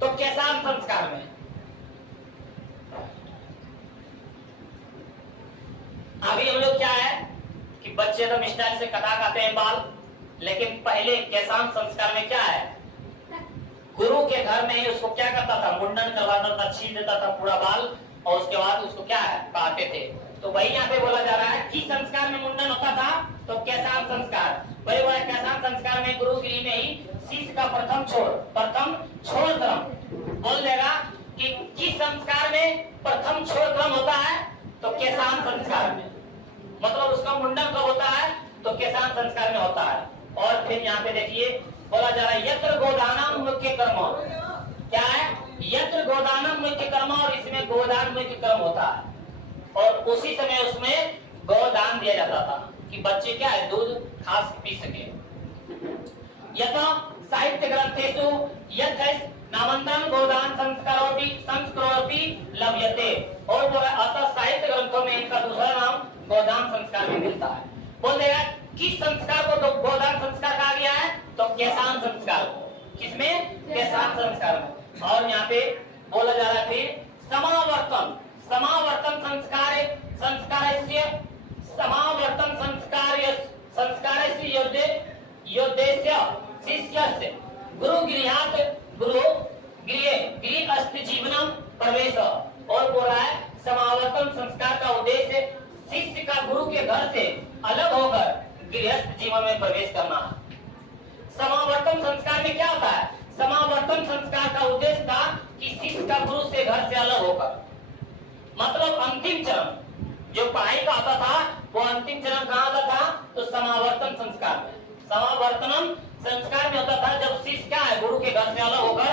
तो केशांत संस्कार में। अभी हम लोग क्या है कि बच्चे एकदम स्टाइल से कटा खाते हैं बाल, लेकिन पहले केशांत संस्कार में क्या है, गुरु के घर में ही उसको क्या करता था, मुंडन करवाता था, छील देता था पूरा बाल, और उसके बाद उसको क्या है, काटते थे। तो वही यहाँ पे बोला जा रहा है कि संस्कार में मुंडन होता था, तो केशांत संस्कार। वही बोला केशांत संस्कार में गुरुगिरी में ही शिष्य का प्रथम छोर क्रम बोल देगा कि किस संस्कार में प्रथम छोर क्रम होता है, तो केशांत संस्कार में। मतलब उसका मुंडन कब होता है, तो केशांत संस्कार में होता है। और फिर यहाँ पे देखिए बोला जा रहा है यत्र गोदानम मुख्य कर्म। क्या है, यत्र गोदानम मुख्य कर्म, और इसमें गोदान मुख्य कर्म होता है। और उसी समय उसमें गोदान दिया जाता था कि बच्चे क्या है दूध खास पी सके। यथा साहित्य ग्रंथेषु यथ नामंतन गोदान संस्कारोपि लभ्यते। और बोला अतः साहित्य ग्रंथों में इनका दूसरा नाम गोदान संस्कार भी मिलता है। बोल देगा किस संस्कार को तो गोदान संस्कार कहा गया है, तो केशांत संस्कार को। किसमें, केशांत संस्कार में। और यहाँ पे बोला जा रहा है फिर समावर्तन संस्कारस्य योद्देश्य शिष्यस्य गुरु गृहस्थ जीवनम प्रवेश। और बोल रहा है समावर्तन संस्कार का उद्देश्य शिष्य का गुरु के घर से अलग होकर गृहस्थ जीवन में प्रवेश करना है। समावर्तन संस्कार में क्या होता है, समावर्तन संस्कार का उद्देश्य था कि शिष्य का गुरु से घर से अलग होकर, मतलब अंतिम चरण जो पढ़ाई का आता था वो अंतिम चरण कहाँ आता था, तो समावर्तन संस्कार में। समावर्तनम संस्कार में होता था जब शिष्य क्या है गुरु के घर से अलग होकर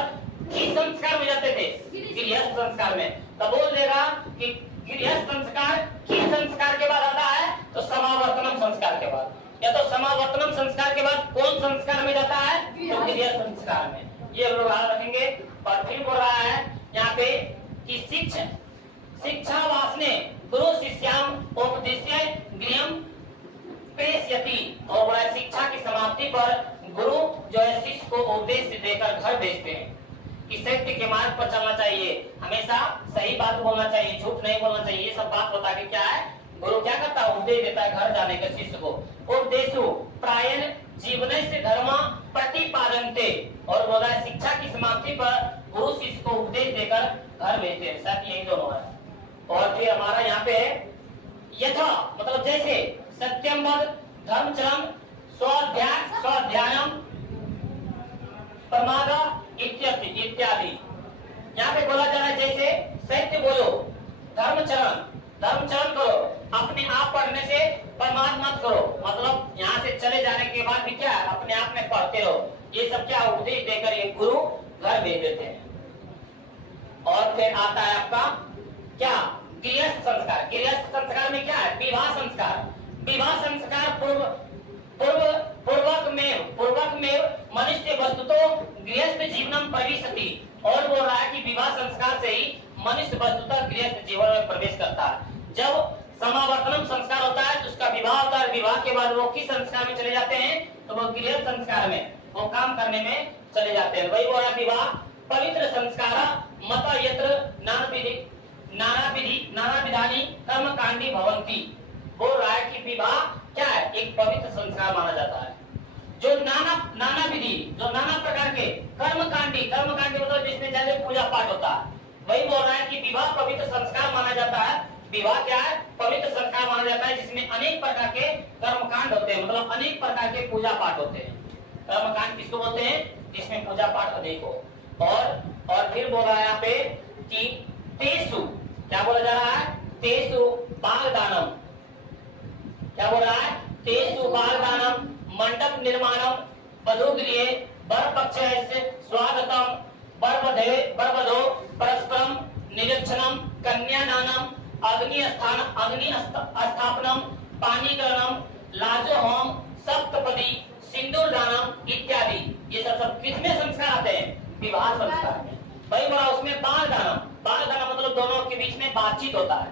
किस संस्कार में जाते थे, गृहस्थ संस्कार में। तब बोल देगा कि गृहस्थ संस्कार किस संस्कार के बाद आता है, तो समावर्तनम संस्कार के बाद। या तो समावर्तनम संस्कार के बाद कौन संस्कार में जाता है, तो गृहस्थ संस्कार में। ये लोग याद रखेंगे। और फिर बोल रहा है यहाँ पे कि शिक्षा वासने गुरु शिष्याम उपदेश्य गृहम प्रेषयति। और बोला शिक्षा की समाप्ति पर गुरु जो है शिष्य को उपदेश देकर घर भेजते हैं कि सत्य के मार्ग पर चलना चाहिए, हमेशा सही बात बोलना चाहिए, झूठ नहीं बोलना चाहिए। ये सब बात बता के क्या है गुरु क्या करता है, उपदेश देता है घर जाने के शिष्य को। उपदेशु प्रायण जीवन से धर्म प्रतिपादनते। और बोला है शिक्षा की समाप्ति पर गुरु शिष्य को उपदेश देकर घर भेजते हैं। साथ यही दोनों है। और फिर हमारा यहाँ पे यथा मतलब जैसे सत्यम वद धर्मचरण स्वाध्यायम प्रमाद इत्यादि। यहाँ पे बोला जा रहा है जैसे सत्य बोलो, धर्मचरण करो, अपने आप पढ़ने से प्रमाद मत करो। मतलब यहाँ से चले जाने के बाद भी क्या अपने आप में पढ़ते रहो। ये सब क्या उपदेश देकर ये गुरु घर भेज देते हैं। और फिर आता है आपका क्या, गृहस्थ संस्कार। गृहस्थ संस्कार में क्या है, विवाह संस्कार पूर्वक में मनुष्य वस्तुतो गृहस्थ जीवनम प्रविशति। और बोल रहा है कि विवाह संस्कार से ही मनुष्य वस्तुतः गृहस्थ जीवन में प्रवेश करता है। जब समावर्तनम संस्कार होता है तो उसका विवाह होता है, विवाह के बाद वो किस संस्कार में चले जाते हैं, तो वो गृहस्थ संस्कार में वो काम करने में चले जाते हैं। वही बोल रहा है विवाह पवित्र संस्कार मत यत्र नाना विधानी कर्म कांडी भवंती। बोल रहा है कि विवाह क्या है, एक पवित्र संस्कार माना जाता है जो नाना विधि जो नाना प्रकार के कर्मकांडी मतलब जिसमें जैसे पूजा पाठ होता है। वही बोल रहा है कि विवाह पवित्र संस्कार माना जाता है। विवाह क्या है, पवित्र संस्कार माना जाता है जिसमें अनेक प्रकार के कर्मकांड होते हैं, मतलब अनेक प्रकार के पूजा पाठ होते हैं। कर्मकांड किसको बोलते हैं, जिसमें पूजा पाठ अनेक हो। और फिर बोल रहा है यहाँ पे कि तेसु, क्या बोला जा रहा है, तेसु बाल दानम। क्या बोल रहा है, तेसु बाल दानम मंडप निर्माणम वधूगृहे वर पक्षस्य स्वागतम वरवधो परस्परम निरीक्षणम कन्यादानम अग्नि स्थापनम पानीकरणम लाजोहोम सप्तपदी सिंदूर दानम इत्यादि। ये सब किसमें संस्कार आते हैं, विवाह संस्कार में। भाई बोला उसमें बाल दानम मतलब दोनों के बीच में बातचीत होता है।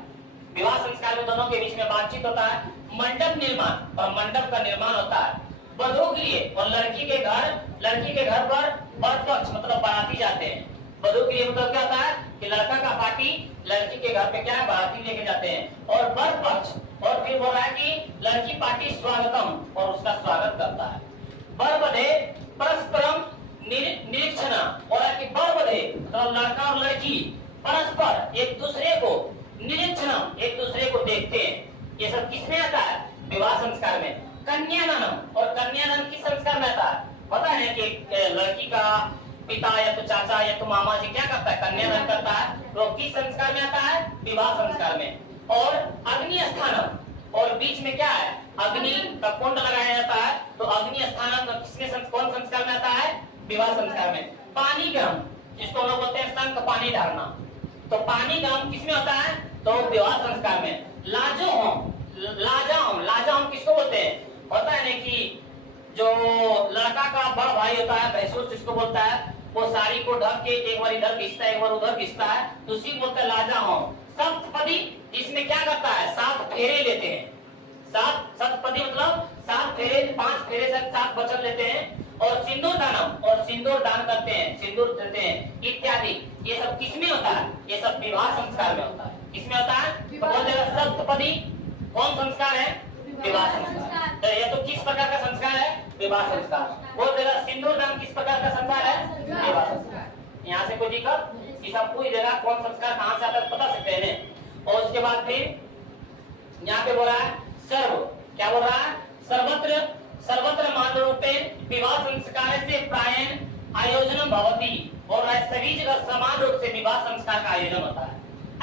विवाह संस्कार में दोनों के बीच में बातचीत होता है। मंडप निर्माण और मंडप का निर्माण होता है। वधूगृह और लड़की के घर पर वर पक्ष मतलब बाराती जाते हैं। वधूगृह मतलब क्या होता है कि लड़का का पार्टी लड़की के घर पे क्या है, बाराती लेके जाते हैं। और वर पक्ष, और फिर बोल रहा है कि लड़की पार्टी स्वागतम और उसका स्वागत करता है। वरवधे परस्परम निरीक्षण, और कि वरवधे मतलब लड़का और लड़की परस्पर एक दूसरे को निरीक्षण एक दूसरे को देखते हैं। ये सब किसमें आता है, विवाह संस्कार में। रहता है, पता है कि लड़की का पिता या तो चाचा या तो मामा जी क्या करता है, कन्यादान करता है, तो किस संस्कार में आता है, विवाह संस्कार में। और अग्नि स्थानम, और बीच में क्या है, अग्नि का कुंड लगाया जाता है, तो अग्नि स्थानम किसमें कौन संस्कार में आता है, विवाह संस्कार में। पानी गर्म, जिसको हम लोग बोलते हैं संक पानी डालना, तो पानी गर्म किसमें होता है, तो विवाह संस्कार में। लाजो होम, लाजा होम किसको बोलते हैं, होता है ना कि जो लड़का का बड़ा भाई होता है, भैंसुर जिसको बोलता है, वो साड़ी को ढक के एक बार इधर खींचता है एक बार उधर खींचता है, तो उसी को बोलते हैं लाजा होम। सप्तपदी, इसमें क्या करता है, 7 फेरे लेते हैं, 7 सप्तपदी मतलब 7 फेरे, 5 फेरे से 7 वचन लेते हैं। और सिंदूर दानम, और सिंदूर दान करते हैं, सिंदूर देते हैं इत्यादि। ये सब किसमें होता है, ये सब विवाह संस्कार में होता है। किसमें होता है, तो बोल देगा सप्तपदी कौन संस्कार है, विवाह संस्कार। तो ये तो किस प्रकार का संस्कार है, विवाह संस्कार। बोल देगा सिंदूर दान किस प्रकार का संस्कार है, विवाह संस्कार। यहाँ से कोई दिक्कत, कि सब पूरी जगह कौन संस्कार कहाँ से आता है बता सकते हैं। और उसके बाद फिर यहाँ पे बोला है सर्व, क्या बोल रहा है, सर्वत्र सर्वत्र मान रूपे विवाह संस्कार से प्रायण आयोजन भवती, और सभी जगह समान रूप से विवाह संस्कार का आयोजन होता है।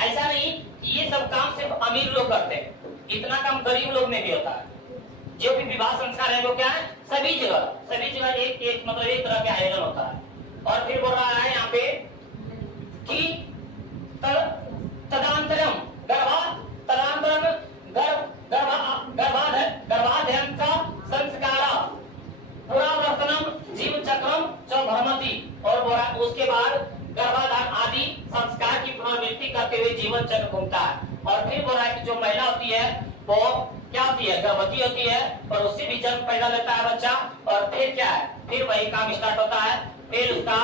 ऐसा नहीं कि ये सब काम सिर्फ अमीर लोग करते हैं, इतना काम गरीब लोग में भी होता है। जो भी विवाह संस्कार है वो क्या है, सभी जगह एक मतलब एक तरह के आयोजन होता है। और फिर बोल रहा है यहाँ पे कि तदंतरम गर्भाधान का संस्कार पुरावर्तनम जीव चक्रम च भ्रमति, और बोला उसके बाद गर्भाधान आदि संस्कार की पुनरावृत्ति करते हुए जीवन चक्र घूमता है। और फिर बोला कि जो महिला होती है वो क्या होती है, गर्भवती होती है, और उससे भी जन्म पैदा लेता है बच्चा, और फिर क्या है, फिर वही काम स्टार्ट होता है। फिर उसका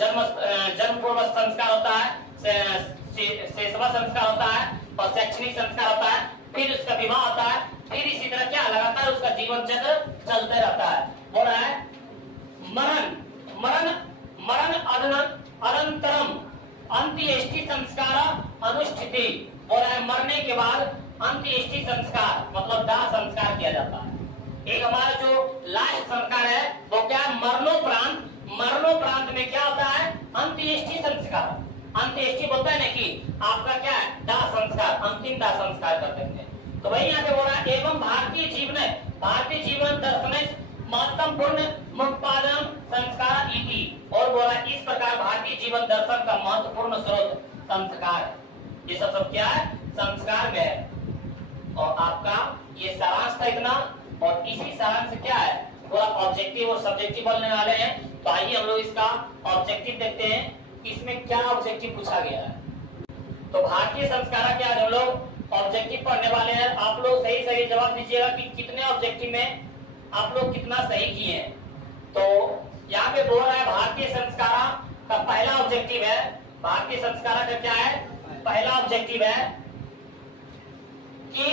जन्म पूर्व संस्कार होता है, सेवा संस्कार होता है, और शैक्षणिक संस्कार होता है, फिर उसका विवाह होता है, फिर इसी तरह क्या लगातार उसका जीवन चक्र चलते रहता है। बोल रहा है मरण अनंतरम अंत्येष्टि संस्कार अनुष्ठिति, बोल रहा है मरने के बाद अंत्येष्टि संस्कार मतलब दाह संस्कार किया जाता है। एक हमारा जो लास्ट संस्कार है वो क्या है, मरणोपरांत में क्या होता है, अंत्येष्टि संस्कार। अंत्येष्टि बोलता है ना कि आपका क्या है, दाह संस्कार, अंतिम दाह संस्कार करते हैं। तो वही यहाँ पे बोल रहा है एवं भारतीय जीवन दर्शन महत्वपूर्ण मुक्पादन संस्कार इति, और बोला इस प्रकार भारतीय जीवन दर्शन का महत्वपूर्ण स्रोत संस्कार है। ये सब क्या है, संस्कार में है। और आपका ये सारांश था इतना, और इसी सारांश से क्या है, पूरा ऑब्जेक्टिव और सब्जेक्टिव बोलने वाले हैं। तो आइए हम लोग इसका ऑब्जेक्टिव देखते हैं, इसमें क्या ऑब्जेक्टिव पूछा गया है। तो भारतीय संस्कार के आज हम लोग ऑब्जेक्टिव पढ़ने वाले हैं। आप लोग सही जवाब दीजिएगा कि कितने ऑब्जेक्टिव में आप लोग कितना सही किए हैं। तो यहाँ पे बोल रहा है भारतीय संस्कार का पहला ऑब्जेक्टिव है, भारतीय संस्कार का क्या है, पहला ऑब्जेक्टिव है कि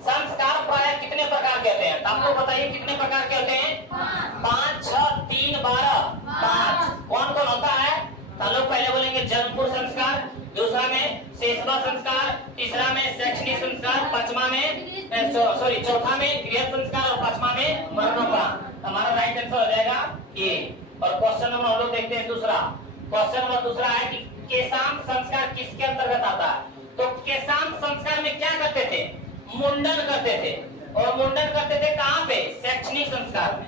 संस्कार प्राय कितने प्रकार के होते हैं। तो आपको बताइए कितने प्रकार के होते हैं, 5, 6, 3, 12, 5। कौन कौन होता है, हम लोग पहले बोलेंगे जन्मपूर्व संस्कार, दूसरा में सेवा संस्कार, तीसरा में शैक्षणिक संस्कार, चौथा में गृह संस्कार, और पांचवा में मरणोपरांत। हमारा राइट आंसर हो जाएगा ए। और क्वेश्चन नंबर हम लोग देखते हैं दूसरा। क्वेश्चन नंबर दूसरा है कि केशांत संस्कार किसके अंतर्गत आता है। तो केशांत संस्कार में क्या करते थे, मुंडन करते थे, और मुंडन करते थे कहाँ पे, शैक्षणिक संस्कार में।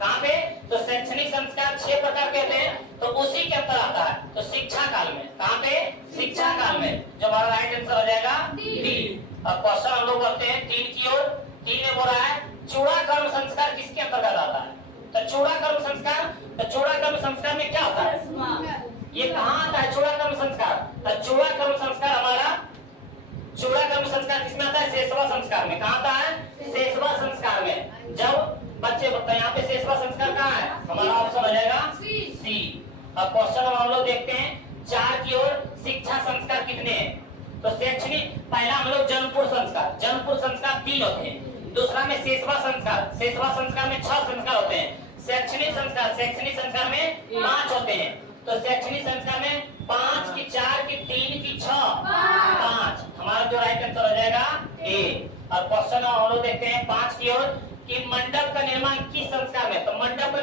कहाँ पे, तो शैक्षणिक संस्कार 6 प्रकार के होते हैं, तो उसी के अंतर आता है। तो शिक्षा काल में, कहाँ पे, शिक्षा काल में, जो हमारा राइट आंसर हो जाएगा डी। अब क्वेश्चन हम लोग करते हैं 3 की ओर। 3 में बोल रहा है चूड़ा कर्म संस्कार किसके अंतर्गत आता है। तो चूड़ा कर्म संस्कार, तो चूड़ा कर्म संस्कार में क्या होता है, ये कहाँ आता है चूड़ा कर्म संस्कार। तो चूड़ा कर्म संस्कार हमारा, चूड़ा कर्म संस्कार किसमें आता है, सेवा संस्कार में। कहाँ आता है, सेवा संस्कार में। जब बच्चे बताए यहाँ पे सेवा संस्कार कहाँ है, हमारा ऑप्शन हो जाएगा सी। अब क्वेश्चन हम लोग देखते हैं 4 की ओर। शिक्षा संस्कार कितने हैं, तो शैक्षणिक, पहला हम लोग जन्मपूर्व संस्कार 3 होते हैं, दूसरा में सेवा संस्कार में 6 संस्कार होते हैं, शैक्षणिक संस्कार में 5 होते हैं। तो शैक्षणिक संस्कार में 5 की 4 की 3 की 6 5, हमारा जो राइट आंसर हो जाएगा ए। अब क्वेश्चन हम लोग देखते हैं 5 की ओर कि मंडप का निर्माण किस संस्कार में। तो मंडप का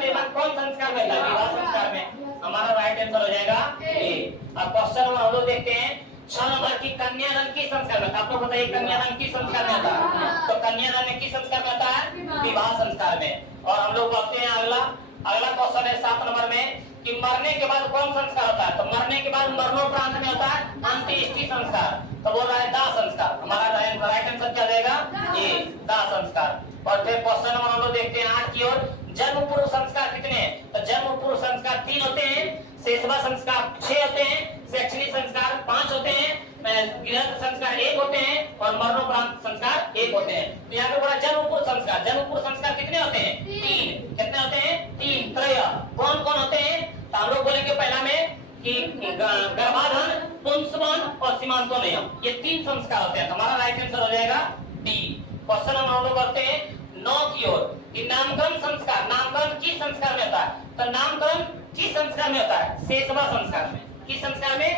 अब क्वेश्चन नंबर हम लोग देखते हैं 6 नंबर की कन्यादान किस संस्कार में। आप लोग बताइए कन्यादान किस संस्कार में आता है? तो कन्यादान में किस संस्कार में आता है? विवाह संस्कार में। और हम लोग बढ़ते हैं अगला क्वेश्चन है 7 नंबर में कि मरने के बाद कौन संस्कार होता है? तो मरने के बाद मरणोपरांत में होता है अंत्येष्टि संस्कार। तो बोल रहा है दाह संस्कार। हमारा राइट आंसर क्या जाएगा? ए, दाह संस्कार। और फिर क्वेश्चन नंबर हम लोग देखते हैं 8 की ओर जन्म पूर्व संस्कार कितने हैं? तो जन्म पूर्व संस्कार 3 होते हैं, सेवा संस्कार 6 होते हैं, शैक्षणिक संस्कार 5 होते हैं, गृहस्थ संस्कार 1 होते हैं और मरणोपरांत संस्कार 1 होते हैं। तो यहाँ पे बोला जन्म पूर्व संस्कार। जन्म पूर्व संस्कार कितने होते हैं? 3। कितने होते हैं? 3। त्रय कौन कौन होते हैं? तो हम लोग बोलेंगे पहला में कि गर्भाधान, पुंसवन और सीमांतोनयन, ये 3 संस्कार होते हैं। हमारा राइट आंसर हो जाएगा डी। क्वेश्चन हम लोग करते हैं 9 की ओर कि नामकरण संस्कार। नामकरण किस संस्कार में होता है? तो नामकरण किस संस्कार में होता है? सेवा संस्कार में। किस संस्कार में?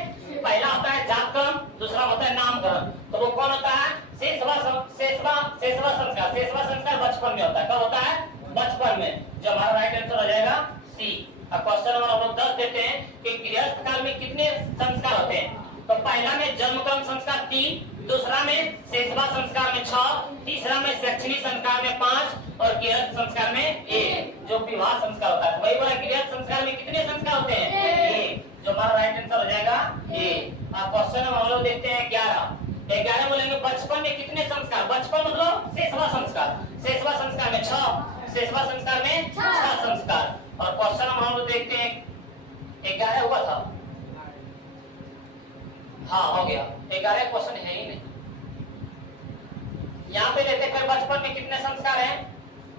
पहला होता है जातकर्म, दूसरा होता है नामकरण। तो वो कौन होता है? सेवा संस्कार। सेवा संस्कार बचपन में होता है। कब होता है? बचपन में। जो हमारा राइट आंसर हो जाएगा सी। अब क्वेश्चन नंबर हम लोग 10 देते हैं कि गृहस्थ काल में कितने संस्कार होते हैं? तो पहला में जन्मकर्म संस्कार 3, दूसरा में सेवा संस्कार में 6, तीसरा में शैक्षणिक संस्कार में 5 और गृहस्थ संस्कार में 1, जो विवाह संस्कार होता है। वही बोला गृहस्थ संस्कार में कितने संस्कार होते हैं? 1, जो हमारा राइट आंसर हो जाएगा ए। अब क्वेश्चन हम लोग देखते हैं 11 बोलेंगे बचपन में कितने संस्कार? बचपन मतलब सेवा संस्कार। सेवा संस्कार में 6, सेवा संस्कार में 6 संस्कार। और क्वेश्चन हम लोग देखते हैं 11 हुआ था। हाँ हो गया, 11 क्वेश्चन है ही नहीं। यहाँ पे लेते फिर बचपन में कितने संस्कार हैं?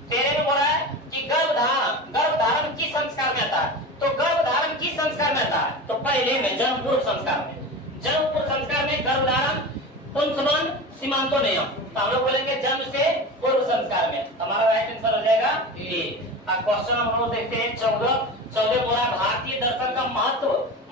13 में बोला है कि गर्भधारण किस संस्कार में आता है? तो गर्भधारण किस संस्कार में आता है? तो पहले में जन्म पूर्व संस्कार में। जन्म पूर्व संस्कार में गर्भधारण, पुंसवन, सीमांतोनयन। तो हम लोग बोलेंगे जन्म से पूर्व संस्कार में। हमारा राइट आंसर हो जाएगा ए। अब क्वेश्चन हम लोग देखते हैं 14 बोला भारतीय दर्शन का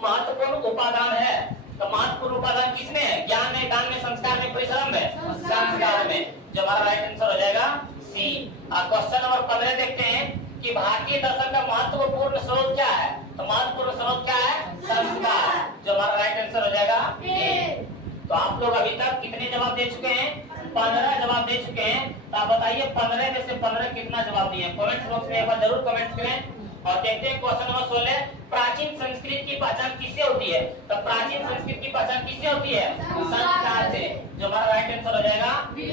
महत्वपूर्ण उपादान है। तो महत्वपूर्ण उपादान किसमें है? ज्ञान में, दान में, संस्कार में, परिश्रम में, संस्कार में। जो हमारा राइट आंसर हो जाएगा सी। अब क्वेश्चन नंबर 15 देखते हैं कि भारतीय दर्शन का महत्वपूर्ण स्रोत क्या है? तो महत्वपूर्ण स्रोत क्या है? संस्कार। जो हमारा राइट आंसर हो जाएगा ए। तो आप लोग अभी तक कितने जवाब दे चुके हैं? 15 जवाब दे चुके हैं। तो आप बताइए 15 में से 15 कितना जवाब दिए? कमेंट बॉक्स में एक बार जरूर कमेंट करें। और देखते हैं क्वेश्चन नंबर 16 प्राचीन संस्कृत की पहचान किससे होती है? तो प्राचीन संस्कृत की पहचान किससे होती है? संस्कार से। जो हमारा राइट आंसर हो जाएगा बी।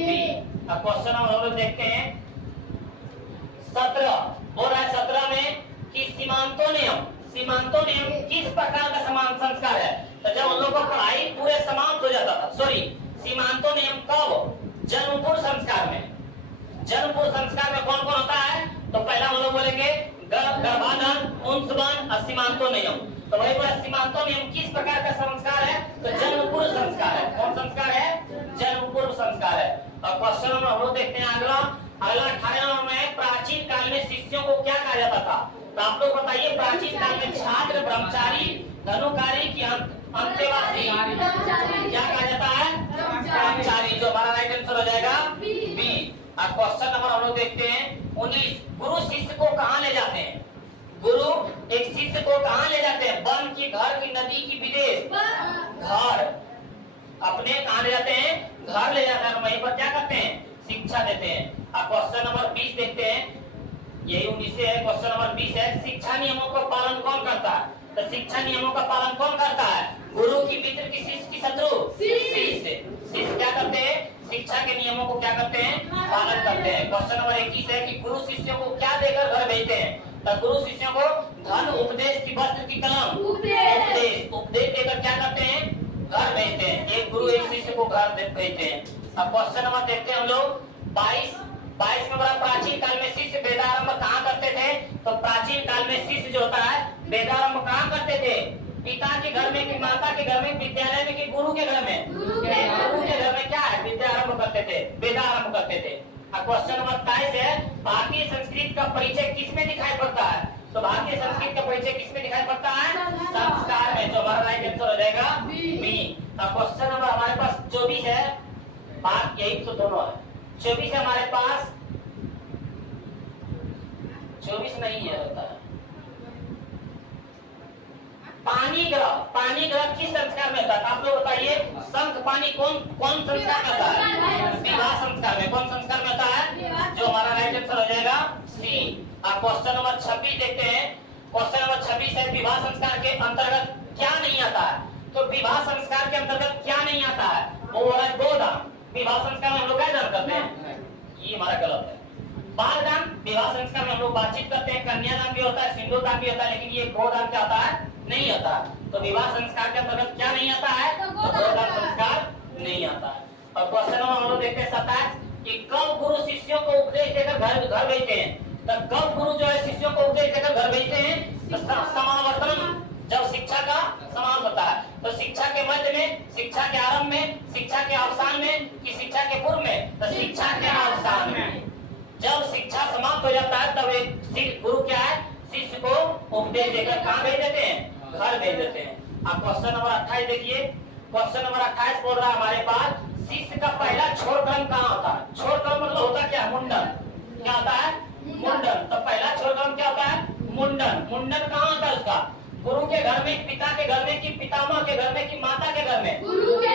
अब क्वेश्चन नंबर हम लोग देखते हैं 17 बोल रहा है 17 में कि सीमांतोनयन किस प्रकार का समान संस्कार है? तो जब हम लोग को पढ़ाई पूरे समाप्त हो जाता था, सीमांतोनयन कब? जन्म पूर्व संस्कार में। जन्म पूर्व संस्कार में कौन कौन होता है? तो पहला हम लोग बोलेंगे गर्भाधान, पुंसवन और सीमांतोनयन। तो वही बोला सीमांतोनयन किस प्रकार का संस्कार है? तो जन्म पूर्व संस्कार है। कौन संस्कार है? जन्म पूर्व संस्कार है। और क्वेश्चन नंबर हम लोग देखते हैं अगला 18 नंबर में प्राचीन काल में शिष्यों को क्या कहा जाता था? तो आप लोग बताइए प्राचीन काल में छात्र, ब्रह्मचारी, धनुकारी की अंतेवासी क्या कहा जाता है? ब्रह्मचारी। जो हमारा राइट आंसर हो जाएगा बी। अब क्वेश्चन नंबर हम लोग देखते हैं 19 गुरु शिष्य को कहाँ ले जाते हैं? गुरु एक शिष्य को कहाँ ले जाते हैं? वन की, घर की, नदी की, विदेश? घर। अपने कहाँ ले जाते हैं? घर ले जाते हैं। वहीं पर क्या करते हैं? शिक्षा देते हैं। अब क्वेश्चन नंबर 20 देखते हैं। यही 19 से है। क्वेश्चन नंबर 20 है शिक्षा नियमों का पालन कौन करता है? तो शिक्षा नियमों का पालन कौन करता है? गुरु की, मित्र की, शिष्य की, शत्रु? शिष्य। शिष्य क्या करते हैं? शिक्षा के नियमों को क्या करते हैं? पालन करते हैं। क्वेश्चन नंबर 21 है कि गुरु शिष्यों को क्या देकर घर भेजते हैं? तो गुरु शिष्यों को धन, उपदेश की, वस्त्र की, कलम? उपदेश देकर क्या करते हैं? घर भेजते हैं। एक गुरु एक शिष्य को घर भेजते हैं। अब क्वेश्चन नंबर देखते हैं हम लोग 22 में बड़ा प्राचीन काल में शिष्य वेदारंभ कहाँ करते थे? तो प्राचीन काल में शिष्य जो होता है वेदारंभ कहाँ करते थे? पिता के घर में कि माता के घर में, विद्यालय में कि गुरु के घर में? गुरु के घर में क्या है? विद्यारंभ करते थे, वेदारंभ करते थे। अब क्वेश्चन नंबर 23 है भारतीय संस्कृति का परिचय किसमें दिखाई पड़ता है? तो भारतीय संस्कृति का परिचय किसमें दिखाई पड़ता है? संस्कार में। जो हमारा राइट आंसर हो जाएगा बी। अब क्वेश्चन नंबर हमारे पास 24 है। बात यही तो दोनों है। 24 हमारे पास 24 नहीं है, होता है पानी ग्रह किस संस्कार में होता है? आप लोग बताइए, शंख पानी कौन संस्कार में होता है? विवाह संस्कार में। कौन संस्कार में होता है? जो हमारा राइट आंसर हो जाएगा सी। अब क्वेश्चन नंबर 26 देखते हैं। क्वेश्चन नंबर 26 है, विवाह संस्कार के अंतर्गत क्या नहीं आता है? तो विवाह संस्कार के अंतर्गत क्या नहीं आता है? वो हो रहा है गोदान। विवाह संस्कार में हम लोग क्या दान करते हैं? ये हमारा गलत है। बालदान विवाह संस्कार में हम लोग बातचीत करते हैं, कन्यादान भी होता है, सिंदूर दान भी होता है, लेकिन ये गोदान क्या होता है? नहीं आता। तो विवाह संस्कार के अंतर्गत क्या नहीं आता है? तो गोदान संस्कार नहीं आता है। और क्वेश्चन नंबर हम लोग देखते हैं 27 कि कब गुरु शिष्यों को उपदेश देकर घर भेजते हैं? तो कब गुरु जो है शिष्यों को उपदेश देकर घर भेजते हैं? तो समावर्तन, जब शिक्षा का समाप्त होता है। तो शिक्षा के मध्य में, शिक्षा के आरंभ में, शिक्षा के अवसान में कि शिक्षा के पूर्व में? तो शिक्षा के अवसान में। जब शिक्षा समाप्त हो जाता है तब एक गुरु क्या है? शिष्य को उपदेश देकर कहाँ भेज देते हैं? घर भेज देते हैं। अब क्वेश्चन नंबर 28 देखिए। क्वेश्चन नंबर 28 बोल रहा है हमारे पास, शिष्य का पहला छोड़ कर्म कहाँ होता है? छोड़ कर्म मतलब होता क्या? मुंडन। क्या होता है? मुंडन। तो पहला छोड़ कर्म क्या होता है? मुंडन। मुंडन कहाँ होता है उसका? गुरु के घर में, पिता के घर में कि पितामह के घर में कि माता के घर में? गुरु के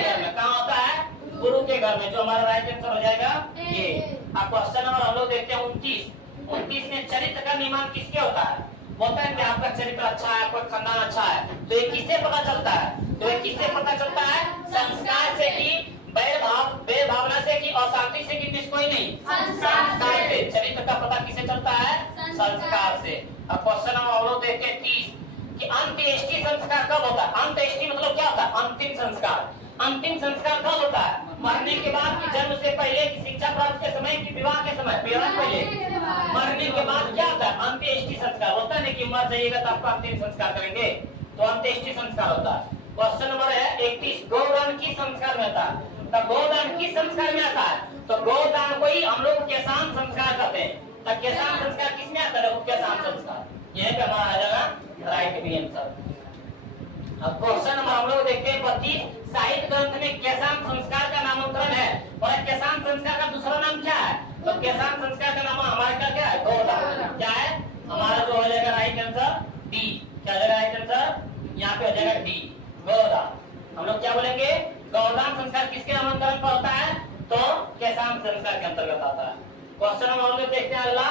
घर में। कहाँ होता है? गुरु के घर में। जो हमारा राइट आंसर हो जाएगा ये। अब क्वेश्चन नंबर हम लोग देखते हैं 29 में चरित्र का निर्माण किसके होता है? बोलता है कि आपका चरित्र अच्छा है, आपका खानदान अच्छा है। तो ये किससे पता चलता है? तो ये किससे पता चलता है? संस्कार से कि बैर भावना से कि अशांति से कि किस कोई नहीं? संस्कार से। चरित्र का पता किससे चलता है? संस्कार से। अब क्वेश्चन नंबर हम लोग देखते हैं 30 कि अंत्येष्टि संस्कार कब होता है? अंत्येष्टि मतलब क्या होता है? अंतिम संस्कार। अंतिम संस्कार कब होता है? मरने के बाद कि जन्म से पहले की शिक्षा प्राप्त के समय की विवाह के समय? विवाह पहले। मरने के बाद क्या होता है? अंत्येष्टि संस्कार होता है। कि मर जाइएगा तो आपका अंतिम संस्कार करेंगे, तो अंत्येष्टि संस्कार होता है। क्वेश्चन नंबर है 31 गोदान किस संस्कार में आता है? तो गोदान किस संस्कार में आता है? तो गोदान को ही हम लोग केशान संस्कार कहते हैं। तो केशान संस्कार किसमें आता है? केशान संस्कार। यह पे हमारा आ जाएगा राइट बी आंसर। अब क्वेश्चन नंबर हम लोग देखते हैं 32 साहित्य ग्रंथ में केशान संस्कार का नामकरण है और केशान संस्कार का दूसरा नाम क्या है? तो केशान संस्कार का नाम हमारा क्या है? गोदान। क्या है हमारा? जो हो जाएगा राइट आंसर डी। क्या हो जाएगा राइट आंसर? यहाँ पे हो जाएगा डी, गोदान। हम लोग क्या बोलेंगे? गोदान संस्कार किसके नामकरण पर होता है? तो केशान संस्कार के अंतर्गत आता है। क्वेश्चन नंबर हम लोग देखते हैं अगला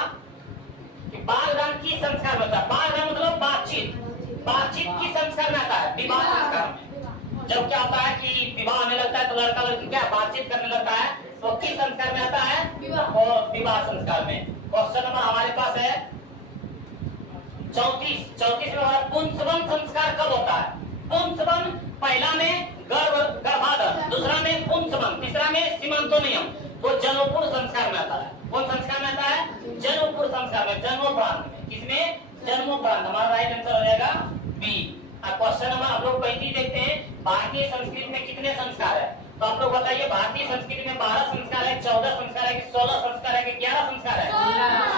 कि बालदान किस संस्कार में होता है? बालदान मतलब बातचीत। बातचीत किस संस्कार में आता है? विवाह संस्कार में। जब क्या होता है कि विवाह होने लगता है तो लड़का लड़की क्या बातचीत करने लगता है, तो किस संस्कार में आता है? विवाह संस्कार में। क्वेश्चन नंबर हमारे पास है 34 में हमारा पुंसवन संस्कार कब होता है? पुंसवन पहला में गर्भाधान, दूसरा में पुंसवन, तीसरा में सीमांतोनियम। तो जन्मपूर्व संस्कार में आता है। कौन संस्कार में आता है? जन्मपूर्व संस्कार में, जन्मोपरांत में। किसमें? जन्मोपरांत। हमारा राइट आंसर हो जाएगा बी। क्वेश्चन नंबर हम लोग 35 देखते हैं, भारतीय संस्कृति में कितने संस्कार है? तो आप लोग बताइए, भारतीय संस्कृति में 12 संस्कार है, 14 संस्कार है कि 16 संस्कार है कि 11 संस्कार है?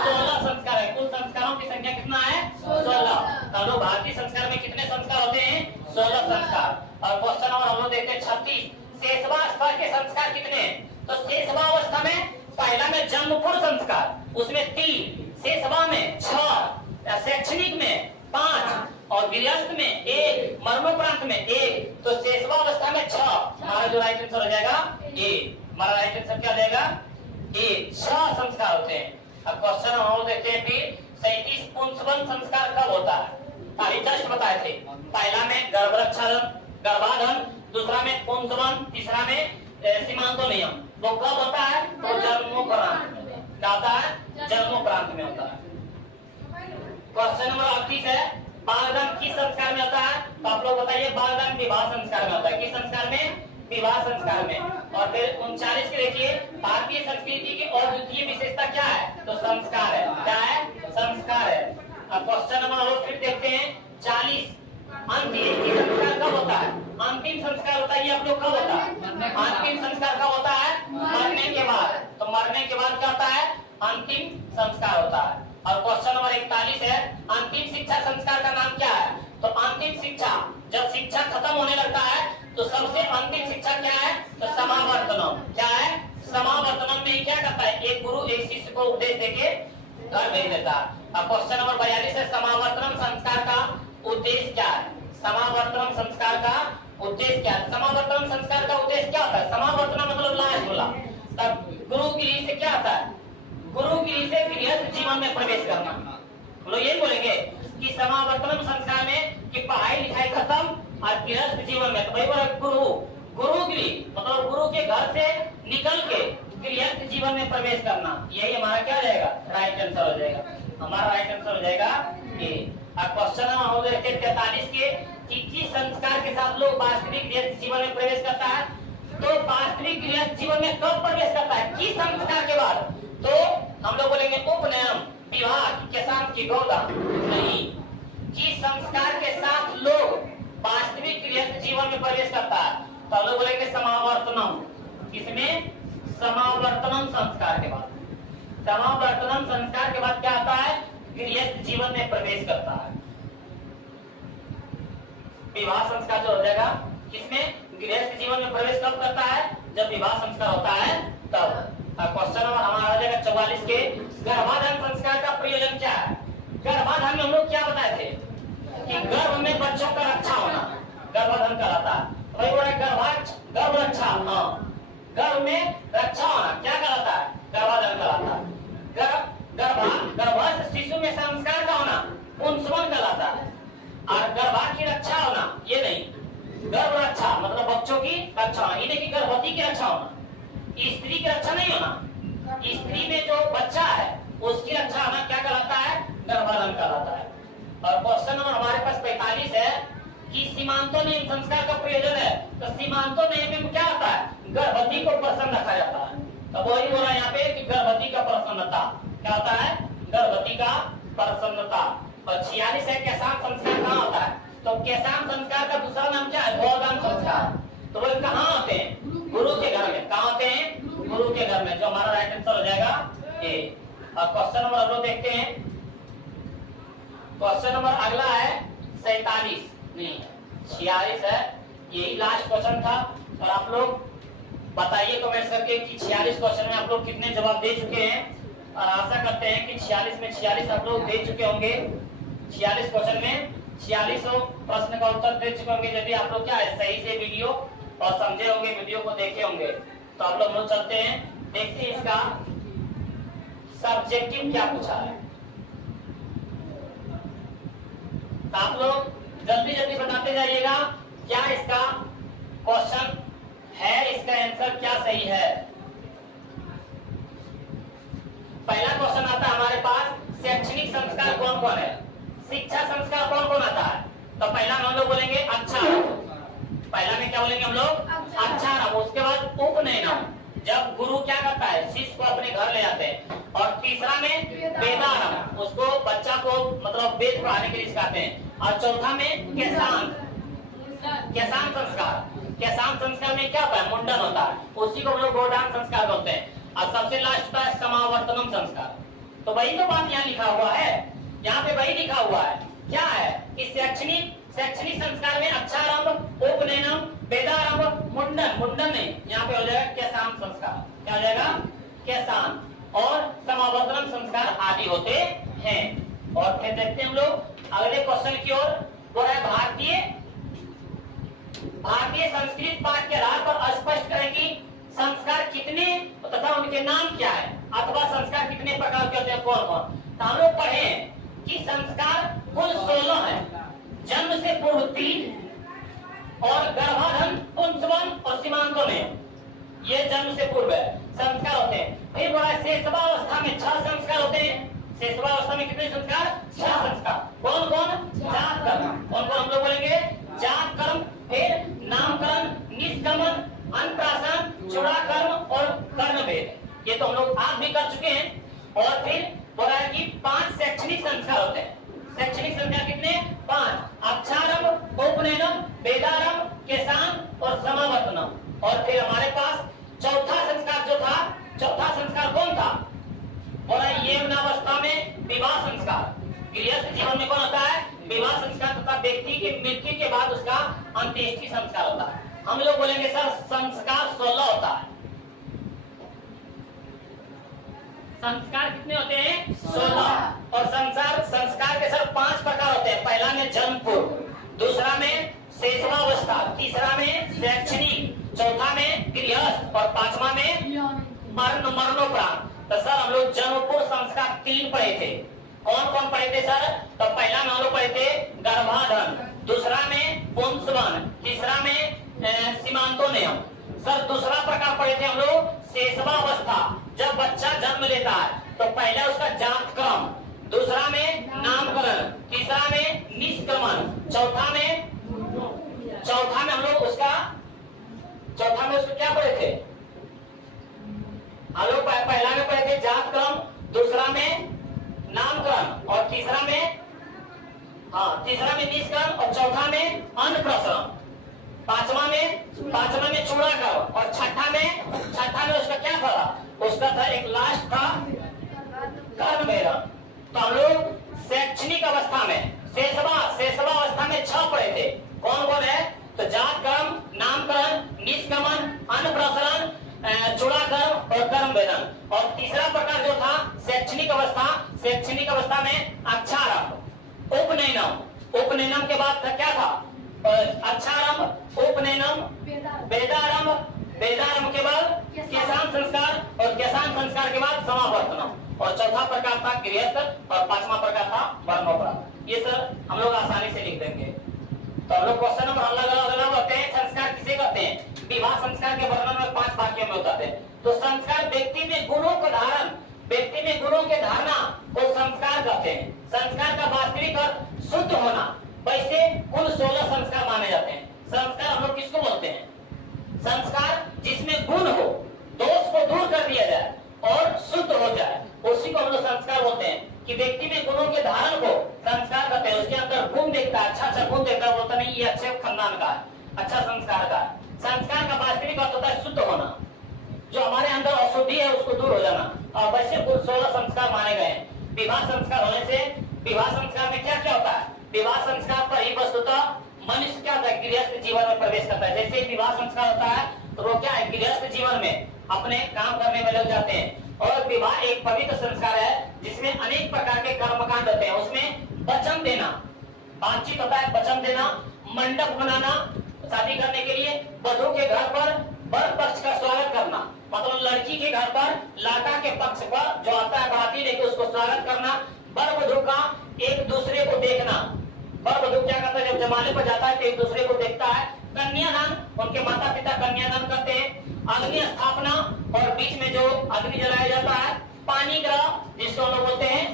16 संस्कार है। कुल संस्कारों की संख्या कितना है? 16। तो लोग भारतीय संस्कार में कितने संस्कार होते हैं? 16 संस्कार। और क्वेश्चन नंबर हम लोग देखते हैं 36 शेषवावस्था के संस्कार कितने हैं? तो शेषवावस्था में पहला में जन्मपूर्व संस्कार, उसमें 3, शेषवा में 6, शैक्षणिक में 5 और गृहस्थ में 1, मर्मोपरांत में 1। तो शेषवावस्था में 6। हमारा जो राइट आंसर हो जाएगा ए। हमारा राइट आंसर क्या देगा? ए। 6 संस्कार होते हैं। अब क्वेश्चन हम देखते हैं फिर 37 पुंसवन संस्कार कब होता है? अभी जस्ट बताए थे, पहला में गर्भाधान, दूसरा में पुंसवन, तीसरा में सीमांतोनियम। वो कब होता है? तो जन्मोपरांत में। क्या होता है? जन्मोपरांत में होता है। क्वेश्चन नंबर 38 है बालदान किस संस्कार में होता है? तो आप लोग बताइए, बालदान विवाह संस्कार में होता है। किस संस्कार में? विवाह संस्कार में। और फिर 39 के देखिए, भारतीय संस्कृति की अद्वितीय विशेषता क्या है? तो संस्कार है। क्या है? संस्कार है। अब क्वेश्चन नंबर हम लोग फिर देखते हैं 40 अंत्येष्टि संस्कार कब होता है? अंतिम संस्कार होता है, ये आप लोग कब होता है? अंतिम संस्कार कब होता है? मरने के बाद। तो मरने के बाद क्या होता है? अंतिम संस्कार होता है। और क्वेश्चन नंबर 41 है अंतिम शिक्षा संस्कार का नाम क्या है? तो अंतिम शिक्षा, जब शिक्षा खत्म होने लगता है तो सबसे अंतिम शिक्षा क्या है? तो समावर्तनम। क्या है? समावर्तनम में क्या करता है? एक गुरु एक शिष्य को उपदेश देके घर भेज देता है। अब क्वेश्चन नंबर 42 है समावर्तनम संस्कार का उद्देश्य क्या है? समावर्तनम संस्कार का उद्देश्य क्या है? समावर्तनम संस्कार का उद्देश्य क्या होता है? समावर्तनम मतलब लास्ट बोला। तब गुरुगिरी से क्या आता है? गुरुगिरी से गृहस्थ जीवन में प्रवेश करना। हम लोग यही बोलेंगे कि समावर्तनम संस्कार में कि पढ़ाई लिखाई खत्म और गृहस्थ जीवन में, तो भाई बोला गुरुगिरी मतलब गुरु के घर से निकल के गृहस्थ जीवन में प्रवेश करना। यही हमारा क्या रहेगा? राइट आंसर हो जाएगा। हमारा राइट आंसर हो जाएगा ये। अब क्वेश्चन नंबर हो गए 43 के कि किस संस्कार के साथ लोग वास्तविक गृहस्थ जीवन में प्रवेश करता है? तो वास्तविक गृहस्थ जीवन में कब प्रवेश करता है? किस संस्कार के बाद? तो हम लोग बोलेंगे उपनयन, विवाह, किसान की गोदान। नहीं, किस संस्कार के साथ लोग वास्तविक गृहस्थ जीवन में प्रवेश करता है? तो हम लोग बोलेंगे समावर्तनम। किसमें? समावर्तनम संस्कार के बाद। समावर्तनम संस्कार के बाद क्या आता है? गृहस्थ जीवन में प्रवेश करता है। विवाह संस्कार जो हो जाएगा किसमें? गृहस्थ जीवन में प्रवेश कब करता है? जब विवाह संस्कार होता है तब। क्वेश्चन नंबर हमारा आ जाएगा 44 के गर्भाधान संस्कार का प्रयोजन क्या है? गर्भाधान में हम लोग क्या बताए थे कि गर्भ में बच्चों का रक्षा होना गर्भाधान कहलाता है। वही बोला गर्भ रक्षा, हाँ, गर्भ में रक्षा होना क्या कहलाता है? गर्भाधान कहलाता है। गर्भस्थ शिशु में संस्कार का होना पुंसवन कहलाता है। और गर्भा की रक्षा होना ये नहीं, गर्भ रक्षा मतलब बच्चों की रक्षा होना, ये नहीं कि गर्भवती की रक्षा होना, स्त्री की रक्षा नहीं होना। स्त्री में जो बच्चा है उसकी रक्षा होना क्या कहलाता है? गर्भाधान कहलाता है। और क्वेश्चन नंबर हमारे पास 45 है कि सीमांतो नियम संस्कार का प्रयोजन है। तो सीमांतो नियम में क्या होता है? गर्भवती को प्रसन्न रखा जाता है। तो वही बोला यहाँ पे कि गर्भवती का प्रसन्नता क्या होता है? गर्भवती का प्रसन्नता। और 46 है किसान संस्कार कहाँ होता है? तो किसान संस्कार का दूसरा नाम क्या है? गोदान संस्कार। तो वो कहाँ होते हैं? गुरु के घर में। कहाँ होते हैं? गुरु के घर में। जो हमारा राइट आंसर हो जाएगा ए। और क्वेश्चन नंबर अगला देखते हैं। क्वेश्चन नंबर अगला है 47 नहीं 46 है। यही लास्ट क्वेश्चन था। और आप लोग बताइए कमेंट करके कि 46 क्वेश्चन में आप लोग कितने जवाब दे चुके हैं। और आशा करते हैं कि 46 में 46 आप लोग दे चुके होंगे। 46 क्वेश्चन में 46 प्रश्न का उत्तर दे चुके होंगे। यदि आप लोग क्या है सही से वीडियो और समझे होंगे, वीडियो को देखे होंगे, तो आप लोग चलते हैं देखते हैं इसका सब्जेक्टिव क्या पूछा है। तो आप लोग जल्दी जल्दी बताते जाइएगा क्या इसका क्वेश्चन है, इसका आंसर क्या सही है। पहला क्वेश्चन आता है हमारे पास शैक्षणिक संस्कार कौन कौन है? शिक्षा संस्कार कौन कौन आता है? तो पहला में हम लोग बोलेंगे अच्छा। पहला में क्या बोलेंगे हम लोग? अच्छा नाम। उसके बाद उपनयनम, जब गुरु क्या करता है? शिष्य को अपने घर ले जाते हैं। और तीसरा में वेदानम, उसको बच्चा को मतलब वेद पढ़ाने के लिए सिखाते हैं। और चौथा में किसान संस्कार। किसान संस्कार में क्या होता है? मुंडन होता है, उसी को हम लोग गोदान संस्कार बोलते हैं। और सबसे लास्ट का समावर्तनम संस्कार। तो वही तो बात यहाँ लिखा हुआ है, यहाँ पे वही लिखा हुआ है। क्या है कि शैक्षणिक संस्कार में अच्छारंभ, उपनयनम, वेदारंभ, मुंडन में यहाँ पे हो जाएगा किसान संस्कार। क्या हो जाएगा? किसान। और समावर्तनम संस्कार आदि होते हैं। और फिर देखते हैं हम लोग अगले क्वेश्चन की ओर। वो है भारतीय संस्कृत पाठ के आधार पर स्पष्ट करें कि संस्कार कितने तथा उनके नाम क्या है, अथवा संस्कार कितने प्रकार के होते हैं, कौन कौन। तो हम लोग पढ़े कि संस्कार कुल 16 है। जन्म से पूर्व 3 और गर्भाधान, पुंसवन और सीमांतों में ये जन्म से पूर्व है संस्कार होते हैं। फिर बोला शेषवावस्था में 6 संस्कार होते हैं। शेषवावस्था में कितने संस्कार? 6 संस्कार। कौन कौन? जात कर्म। कौन कौन हम लोग बोलेंगे? जात कर्म, फिर नामकरण, निष्क्रमण, अन्नप्राशन, चूड़ाकर्म और कर्मभेद। ये तो हम लोग आज भी कर चुके हैं। और फिर बोला है कि 5 शैक्षणिक संस्कार होते हैं। शैक्षणिक संस्कार कितने? 5। अक्षारंभ, उपनयनम, वेदारंभ, किसान और समावर्तनम। और फिर हमारे पास चौथा संस्कार जो था, चौथा संस्कार कौन था? बोला यौवनावस्था में विवाह संस्कार। गृहस्थ जीवन में कौन होता है? विवाह संस्कार तथा व्यक्ति की मृत्यु के बाद उसका अंत्येष्टि संस्कार होता है। हम लोग बोलेंगे सर संस्कार 16 होता है। संस्कार कितने होते हैं? 16। और संस्कार के सर 5 प्रकार होते हैं। पहला में जन्म पूर्व, दूसरा में शेषवावस्था, तीसरा में शैक्षणिक, चौथा में गृहस्थ और पांचवा में मरणोपरांत। तो सर हम लोग जन्म पूर्व संस्कार 3 पढ़े थे। कौन कौन पढ़े थे सर? तो पहला में हम लोग पढ़े थे गर्भाधान, दूसरा में पुंसवन, तीसरा में सीमांतोनियम। सर दूसरा प्रकार पढ़े थे हम लोग शेषवावस्था, जब बच्चा जन्म लेता है तो पहले उसका जात क्रम, दूसरा में नामकरण, तीसरा में निष्क्रमण, चौथा में हम लोग उसका क्या पढ़े थे? हम लोग पहला में पढ़े थे जात क्रम, दूसरा में नामकरण और तीसरा में निष्क्रमण और चौथा में अन्नप्राशन, पांचवा में चूड़ाकरण और छठा में उसका क्या था? उसका था एक लास्ट था कर्मभेदन। तो हम लोग शैक्षणिक अवस्था में शेषवावस्था में 6 पढ़े थे। कौन कौन है? तो जात कर्म, नामकरण, निष्क्रमण, अन्नप्राशन, चूड़ाकरण और कर्मभेदन। और तीसरा प्रकार जो था शैक्षणिक अवस्था में अक्षारंभ, उपनयनम के बाद क्या था? अक्षारंभ, उपनयनम, वेदारंभ के बाद केशांत संस्कार और केशांत संस्कार के बाद समावर्तनम और चौथा प्रकार था गृहस्थ और पांचवा प्रकार था मरणोपरांत। ये सर हम लोग आसानी से लिख देंगे। तो हम लोग क्वेश्चन नंबर अलग होते हैं। संस्कार किसे कहते हैं? विवाह संस्कार के वर्णन में 5 वाक्यों में बताते हैं। तो संस्कार व्यक्ति में गुणों के धारणा को संस्कार कहते हैं। संस्कार का वास्तविक अर्थ शुद्ध होना। वैसे कुल 16 संस्कार माने जाते हैं। संस्कार हम लोग किसको बोलते हैं? संस्कार जिसमें गुण हो, दोष को दूर कर दिया जाए और शुद्ध हो जाए, उसी को हम लोग संस्कार बोलते हैं। कि व्यक्ति में गुणों के धारण को संस्कार कहते हैं। उसके अंदर गुण देखता है, अच्छा गुण देखता है, बोलता नहीं ये अच्छे खानदान का है, अच्छा संस्कार का। संस्कार का वास्तविक अर्थ होता है शुद्ध होना, जो हमारे अंदर अशुद्धि है उसको दूर हो जाना। और वैसे कुल 16 संस्कार माने गए हैं। विवाह संस्कार होने से विवाह संस्कार में क्या होता है? विवाह संस्कार पर ही वस्तुतः मनुष्य क्या होता है? गृहस्थ जीवन में प्रवेश करता है। जैसे विवाह संस्कार होता है तो वो क्या है? गृहस्थ जीवन में अपने काम करने में लग जाते हैं। और विवाह एक पवित्र संस्कार है जिसमें अनेक प्रकार के कर्मकांड होते हैं। उसमें वचन देना, बातचीत होता है, वचन देना, मंडप बनाना शादी करने के लिए, वधू के घर पर वर पक्ष का स्वागत करना, मतलब लड़की के घर पर लड़का के पक्ष पर जो आता है बाराती लेके उसको स्वागत करना, वर वधू का एक दूसरे को देखना। वर वधू क्या करता है? जब जमाने पर जाता है तो एक दूसरे को देखता है। कन्यादान, उनके माता पिता कन्यादान करते हैं। अग्नि स्थापना और बीच में जो अग्नि जलाया जाता है। पानी ग्रह जिसको हम लोग बोलते हैं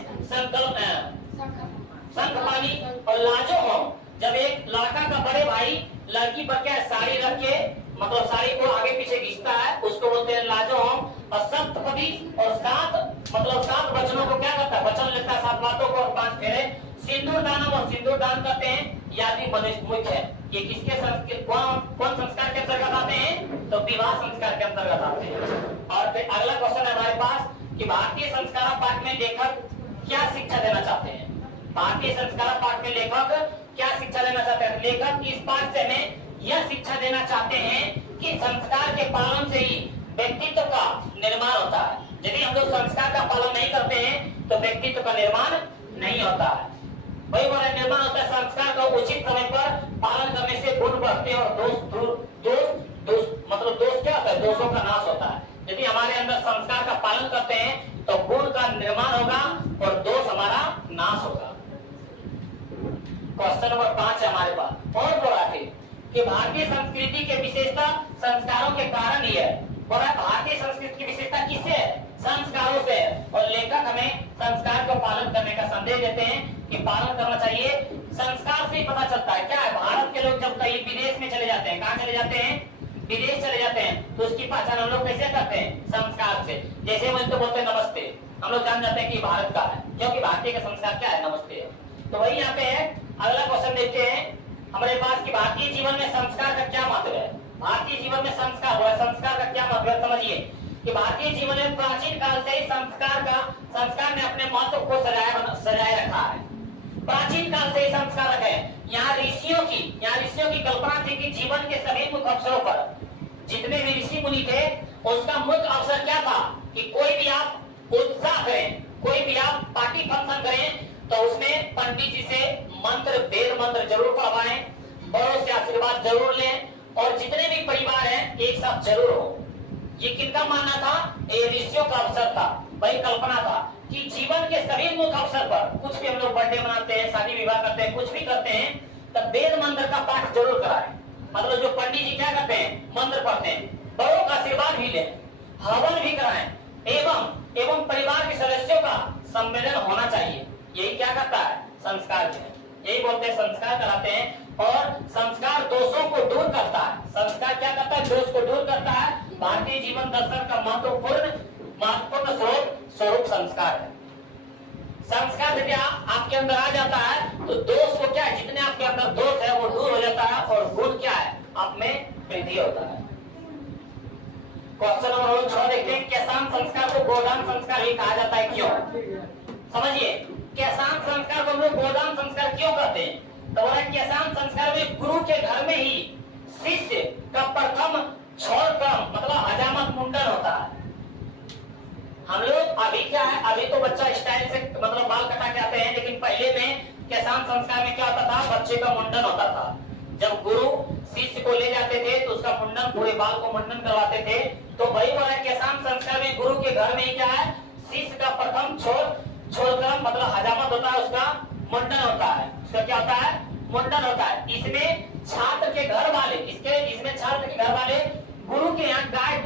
शंख पानी। और लाजो होम, जब एक लड़का का बड़े भाई लड़की पर क्या साड़ी रख के मतलब साड़ी को आगे पीछे खींचता है, उसको बोलते हैं लाजो होम। और सप्तपदी और 7 वचनों को क्या करता है? वचन लेता है 7 बातों को और 5 फेरे। सिंदूर दानम और सिंदूर दान करते हैं। यादि मनुष्य मुख्य है। ये किसके कौन संस्कार के अंतर्गत आते हैं? तो विवाह संस्कार के अंतर्गत आते हैं। और फिर अगला क्वेश्चन है हमारे पास कि भारतीय संस्कार पाठ में लेखक क्या शिक्षा देना चाहते हैं? भारतीय संस्कार पाठ में लेखक क्या शिक्षा देना चाहते हैं? लेखक इस पाठ से हमें यह शिक्षा देना चाहते हैं कि संस्कार के पालन से ही व्यक्तित्व का निर्माण होता है। यदि हम लोग संस्कार का पालन नहीं करते हैं तो व्यक्तित्व का निर्माण नहीं होता है। वही बोला निर्माण होता है संस्कार का उचित समय पर पालन करने से गुण बढ़ते हैं और दोष क्या होता है? दोषों का नाश होता है। यदि हमारे अंदर संस्कार का पालन करते हैं तो गुण का निर्माण होगा और दोष हमारा नाश होगा। क्वेश्चन नंबर 5 है हमारे पास। और बोला है कि भारतीय संस्कृति के विशेषता संस्कारों के कारण ही है। बोला भारतीय संस्कृति की विशेषता किससे है? संस्कारों से। और लेखक हमें संस्कार को पालन करने का संदेश देते हैं कि पालन करना चाहिए। संस्कार से ही पता चलता है क्या है? भारत के लोग जब कहीं विदेश में चले जाते हैं, कहाँ चले जाते हैं? विदेश चले जाते हैं, तो उसकी पहचान हम लोग कैसे करते हैं? संस्कार से। जैसे हम इसको बोलते हैं नमस्ते, हम लोग जान जाते हैं कि भारत का है, क्योंकि भारतीय का संस्कार क्या है? नमस्ते। तो वही यहाँ पे है। अगला क्वेश्चन देखते हैं हमारे पास कि भारतीय जीवन में संस्कार का क्या महत्व है? भारतीय जीवन में संस्कार का क्या महत्व है? समझिए कि भारतीय जीवन में प्राचीन काल से ही संस्कार ने अपने महत्व को सजाए रखा है। प्राचीन काल से ही संस्कार रखे। यहाँ ऋषियों की कल्पना थी कि जीवन के सभी मुख्य अवसरों पर जितने भी ऋषि मुनि थे उसका मुख्य अवसर क्या था? कि कोई भी आप उत्साह करें, कोई भी आप पार्टी फंक्शन करें तो उसमें पंडित जी से वेद मंत्र जरूर पढ़वाएं, बड़ों से आशीर्वाद जरूर लें, और जितने भी परिवार हैं एक साथ जरूर हो। ये किनका मानना था? ये ऋषियों का अवसर था, वही कल्पना था कि जीवन के सभी मुख्य अवसर पर, कुछ भी हम लोग बर्थडे मनाते हैं, शादी विवाह करते हैं, कुछ भी करते हैं, तब वेद मंत्र का पाठ जरूर कराएं। मतलब जो पंडित जी क्या करते हैं, मंत्र पढ़ते हैं, बड़ों का आशीर्वाद भी लें, हवन भी कराएं, एवं परिवार के सदस्यों का सम्मेलन होना चाहिए। यही क्या करता है? संस्कार है। यही बोलते हैं संस्कार कराते हैं। और संस्कार दोषों को दूर करता है। संस्कार क्या करता है? दोष को दूर करता है। भारतीय जीवन दर्शन का महत्वपूर्ण स्वरूप संस्कार है। संस्कार से क्या आपके अंदर आ जाता है, तो दोष को क्या है, जितने आपके अंदर दोष है वो दूर हो जाता है, और गुण क्या है, आप में वृद्धि होता है। क्वेश्चन नंबर 6 देखते हैं, किसान संस्कार को गोदान संस्कार ही कहा जाता है, क्यों? समझिए, किसान संस्कार को हम लोग गोदान संस्कार क्यों कहते हैं? तो किसान संस्कार में गुरु के घर में ही शिष्य का प्रथम छोड़ क्रम मतलब हजामत मुंडन होता है। हम लोग अभी क्या है, अभी तो बच्चा स्टाइल से मतलब बाल कटा के आते हैं, लेकिन पहले में किसान संस्कार में क्या होता था? बच्चे का मुंडन होता था। जब गुरु शिष्य को ले जाते थे तो उसका मुंडन, पूरे बाल को मुंडन करवाते थे। तो वही वाला किसान संस्कार में गुरु के घर में क्या है, शिष्य का प्रथम छोड़कर मतलब हजामत होता है, उसका मुंडन होता है। उसका क्या होता है? मुंडन होता है। इसमें छात्र के घर वाले इसमें छात्र के घर वाले गुरु के यहाँ गाय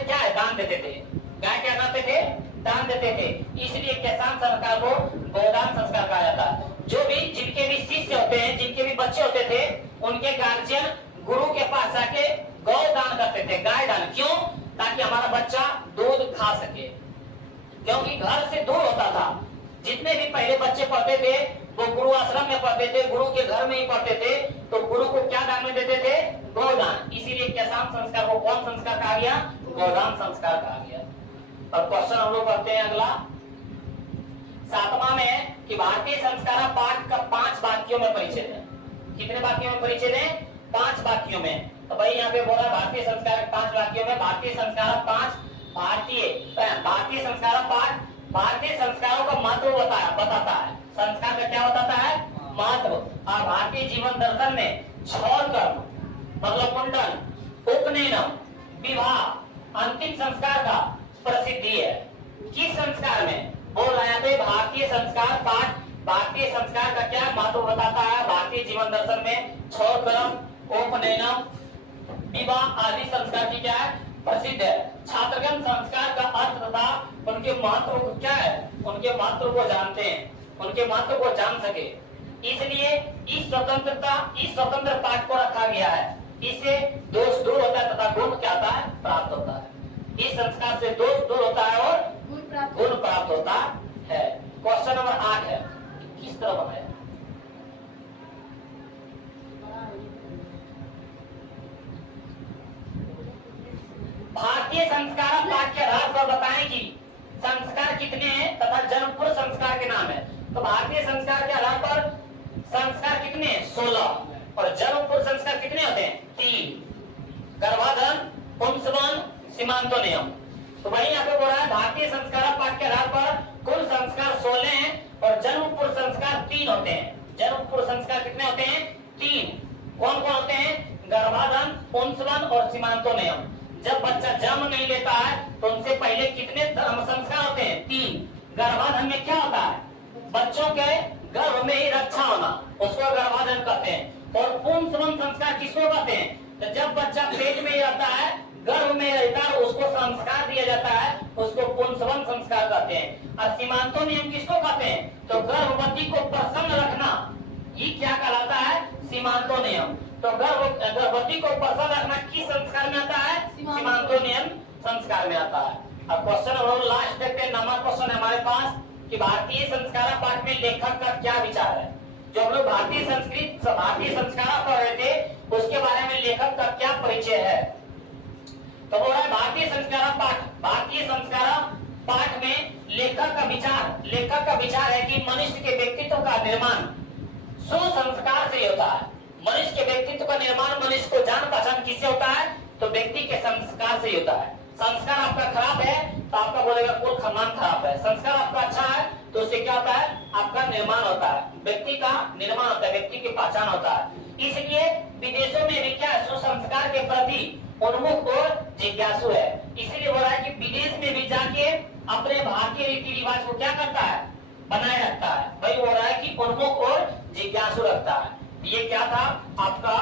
क्या है, दान देते थे। गाय क्या करते थे? दान देते थे। इसलिए किसान संस्कार को गोदान संस्कार कहा जाता है। जो भी जिनके भी शिष्य होते हैं, जिनके भी बच्चे होते थे, उनके गार्जियन गुरु के पास आके गौ दान करते थे, गाय दान। क्यों? ताकि हमारा बच्चा दूध खा सके, क्योंकि घर से दूर होता था। जितने भी पहले बच्चे पढ़ते थे वो गुरु आश्रम में पढ़ते थे, गुरु के घर में ही पढ़ते थे, तो गुरु को क्या दान में देते थे? गोदान। इसीलिए किसान संस्कार को कौन संस्कार कहा गया? गोदान संस्कार कहा गया। और क्वेश्चन हम लोग पढ़ते हैं अगला 7वां में कि भारतीय संस्कार पाठ का 5 वाक्यों में परिचय है। कितने वाक्यों में परिचय है? 5 वाक्यों में। तो भाई यहाँ पे बोला भारतीय संस्कार 5 वाक्यों में। भारतीय संस्कार 5 भारतीय संस्कार पाठ भारतीय संस्कारों का महत्व बताता है। संस्कार का क्या बताता है? महत्व। और भारतीय जीवन दर्शन में 6 कर्म मतलब मुंडन, उपनयन, विवाह, अंतिम संस्कार का प्रसिद्धि है। किस संस्कार में? बोल रहे थे भारतीय संस्कार पाठ भारतीय संस्कार का क्या महत्व बताता है? भारतीय जीवन दर्शन में 6 कर्म, उपनयन, विवाह आदि संस्कार की क्या है? प्रसिद्ध है। छात्रगण संस्कार का अर्थ तथा उनके महत्व को क्या है? उनके महत्व को जानते हैं, उनके महत्व को जान सके, इसलिए इस स्वतंत्र पाठ को रखा गया है। इससे दोष दूर होता है तथा गुण क्या होता है? प्राप्त होता है। इस संस्कार से दोष दूर होता है और गुण प्राप्त होता है। क्वेश्चन नंबर 8 है, किस तरह बनाया? भारतीय संस्कार पाठ के आधार पर बताएं कि संस्कार कितने हैं तथा जन्मपुर संस्कार के नाम है। तो भारतीय संस्कार के आधार पर संस्कार कितने हैं? 16। और जन्मपुर संस्कार कितने होते हैं? 3। गर्भाधान, पुंसवन, सीमांतो नियम। तो वही यहाँ पे बोल रहा है भारतीय संस्कार पाठ के आधार पर कुल संस्कार 16 हैं और जन्मपुर संस्कार 3 होते हैं। जन्मपुर संस्कार कितने होते हैं? 3। कौन कौन होते हैं? गर्भाधान, पुंसवन और सीमांतो नियम। जब बच्चा जन्म नहीं लेता है तो उनसे पहले कितने संस्कार होते हैं? 3। गर्भाधान में क्या होता है? बच्चों के गर्भ में ही रक्षा होना, उसको गर्भाधान कहते हैं। और पुंसवन संस्कार किसको कहते हैं? तो जब बच्चा पेट में रहता है, गर्भ में रहता है, उसको संस्कार दिया जाता है, उसको पुंसवन संस्कार कहते हैं। और सीमांतो नियम किसको कहते हैं? तो गर्भवती को प्रसन्न रखना, ये क्या कहलाता है? सीमांतो नियम। तो गर्भवती को प्रसन्न रखना किस संस्कार में आता है? सीमांतो नियम संस्कार में आता है। अब क्वेश्चन हम लोग लास्ट देखते हैं, नंबर क्वेश्चन है हमारे पास कि भारतीय संस्कार पाठ में लेखक का क्या विचार है। जो हम लोग भारतीय संस्कार पढ़ रहे थे उसके बारे में लेखक का क्या परिचय है। तो बोल रहा है भारतीय संस्कार पाठ में लेखक का विचार है कि मनुष्य के व्यक्तित्व का निर्माण सुसंस्कार से होता है। मनुष्य के व्यक्तित्व का निर्माण मनुष्य को जान पहचान किससे होता है? तो व्यक्ति के संस्कार से होता है। संस्कार आपका खराब है तो आपका बोलेगा कुल खानदान खराब है। संस्कार आपका अच्छा है तो उससे क्या होता है, आपका निर्माण होता है, व्यक्ति का निर्माण होता है, व्यक्ति की पहचान होता है। इसलिए विदेशों में भी क्या सुसंस्कार के प्रति उन्मुख और जिज्ञासु है। इसलिए बोल रहा है कि विदेश में भी जाके अपने भारतीय रीति रिवाज को क्या करता है, बनाए रखता है। भाई बोल रहा है कि उन्मुख और जिज्ञासु रखता है। ये क्या था आपका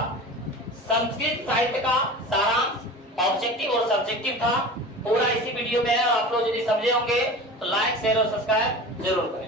संस्कृत साहित्य का सारांश, ऑब्जेक्टिव और सब्जेक्टिव था। पूरा इसी वीडियो में है। आप लोग यदि समझे होंगे तो लाइक शेयर और सब्सक्राइब जरूर करें।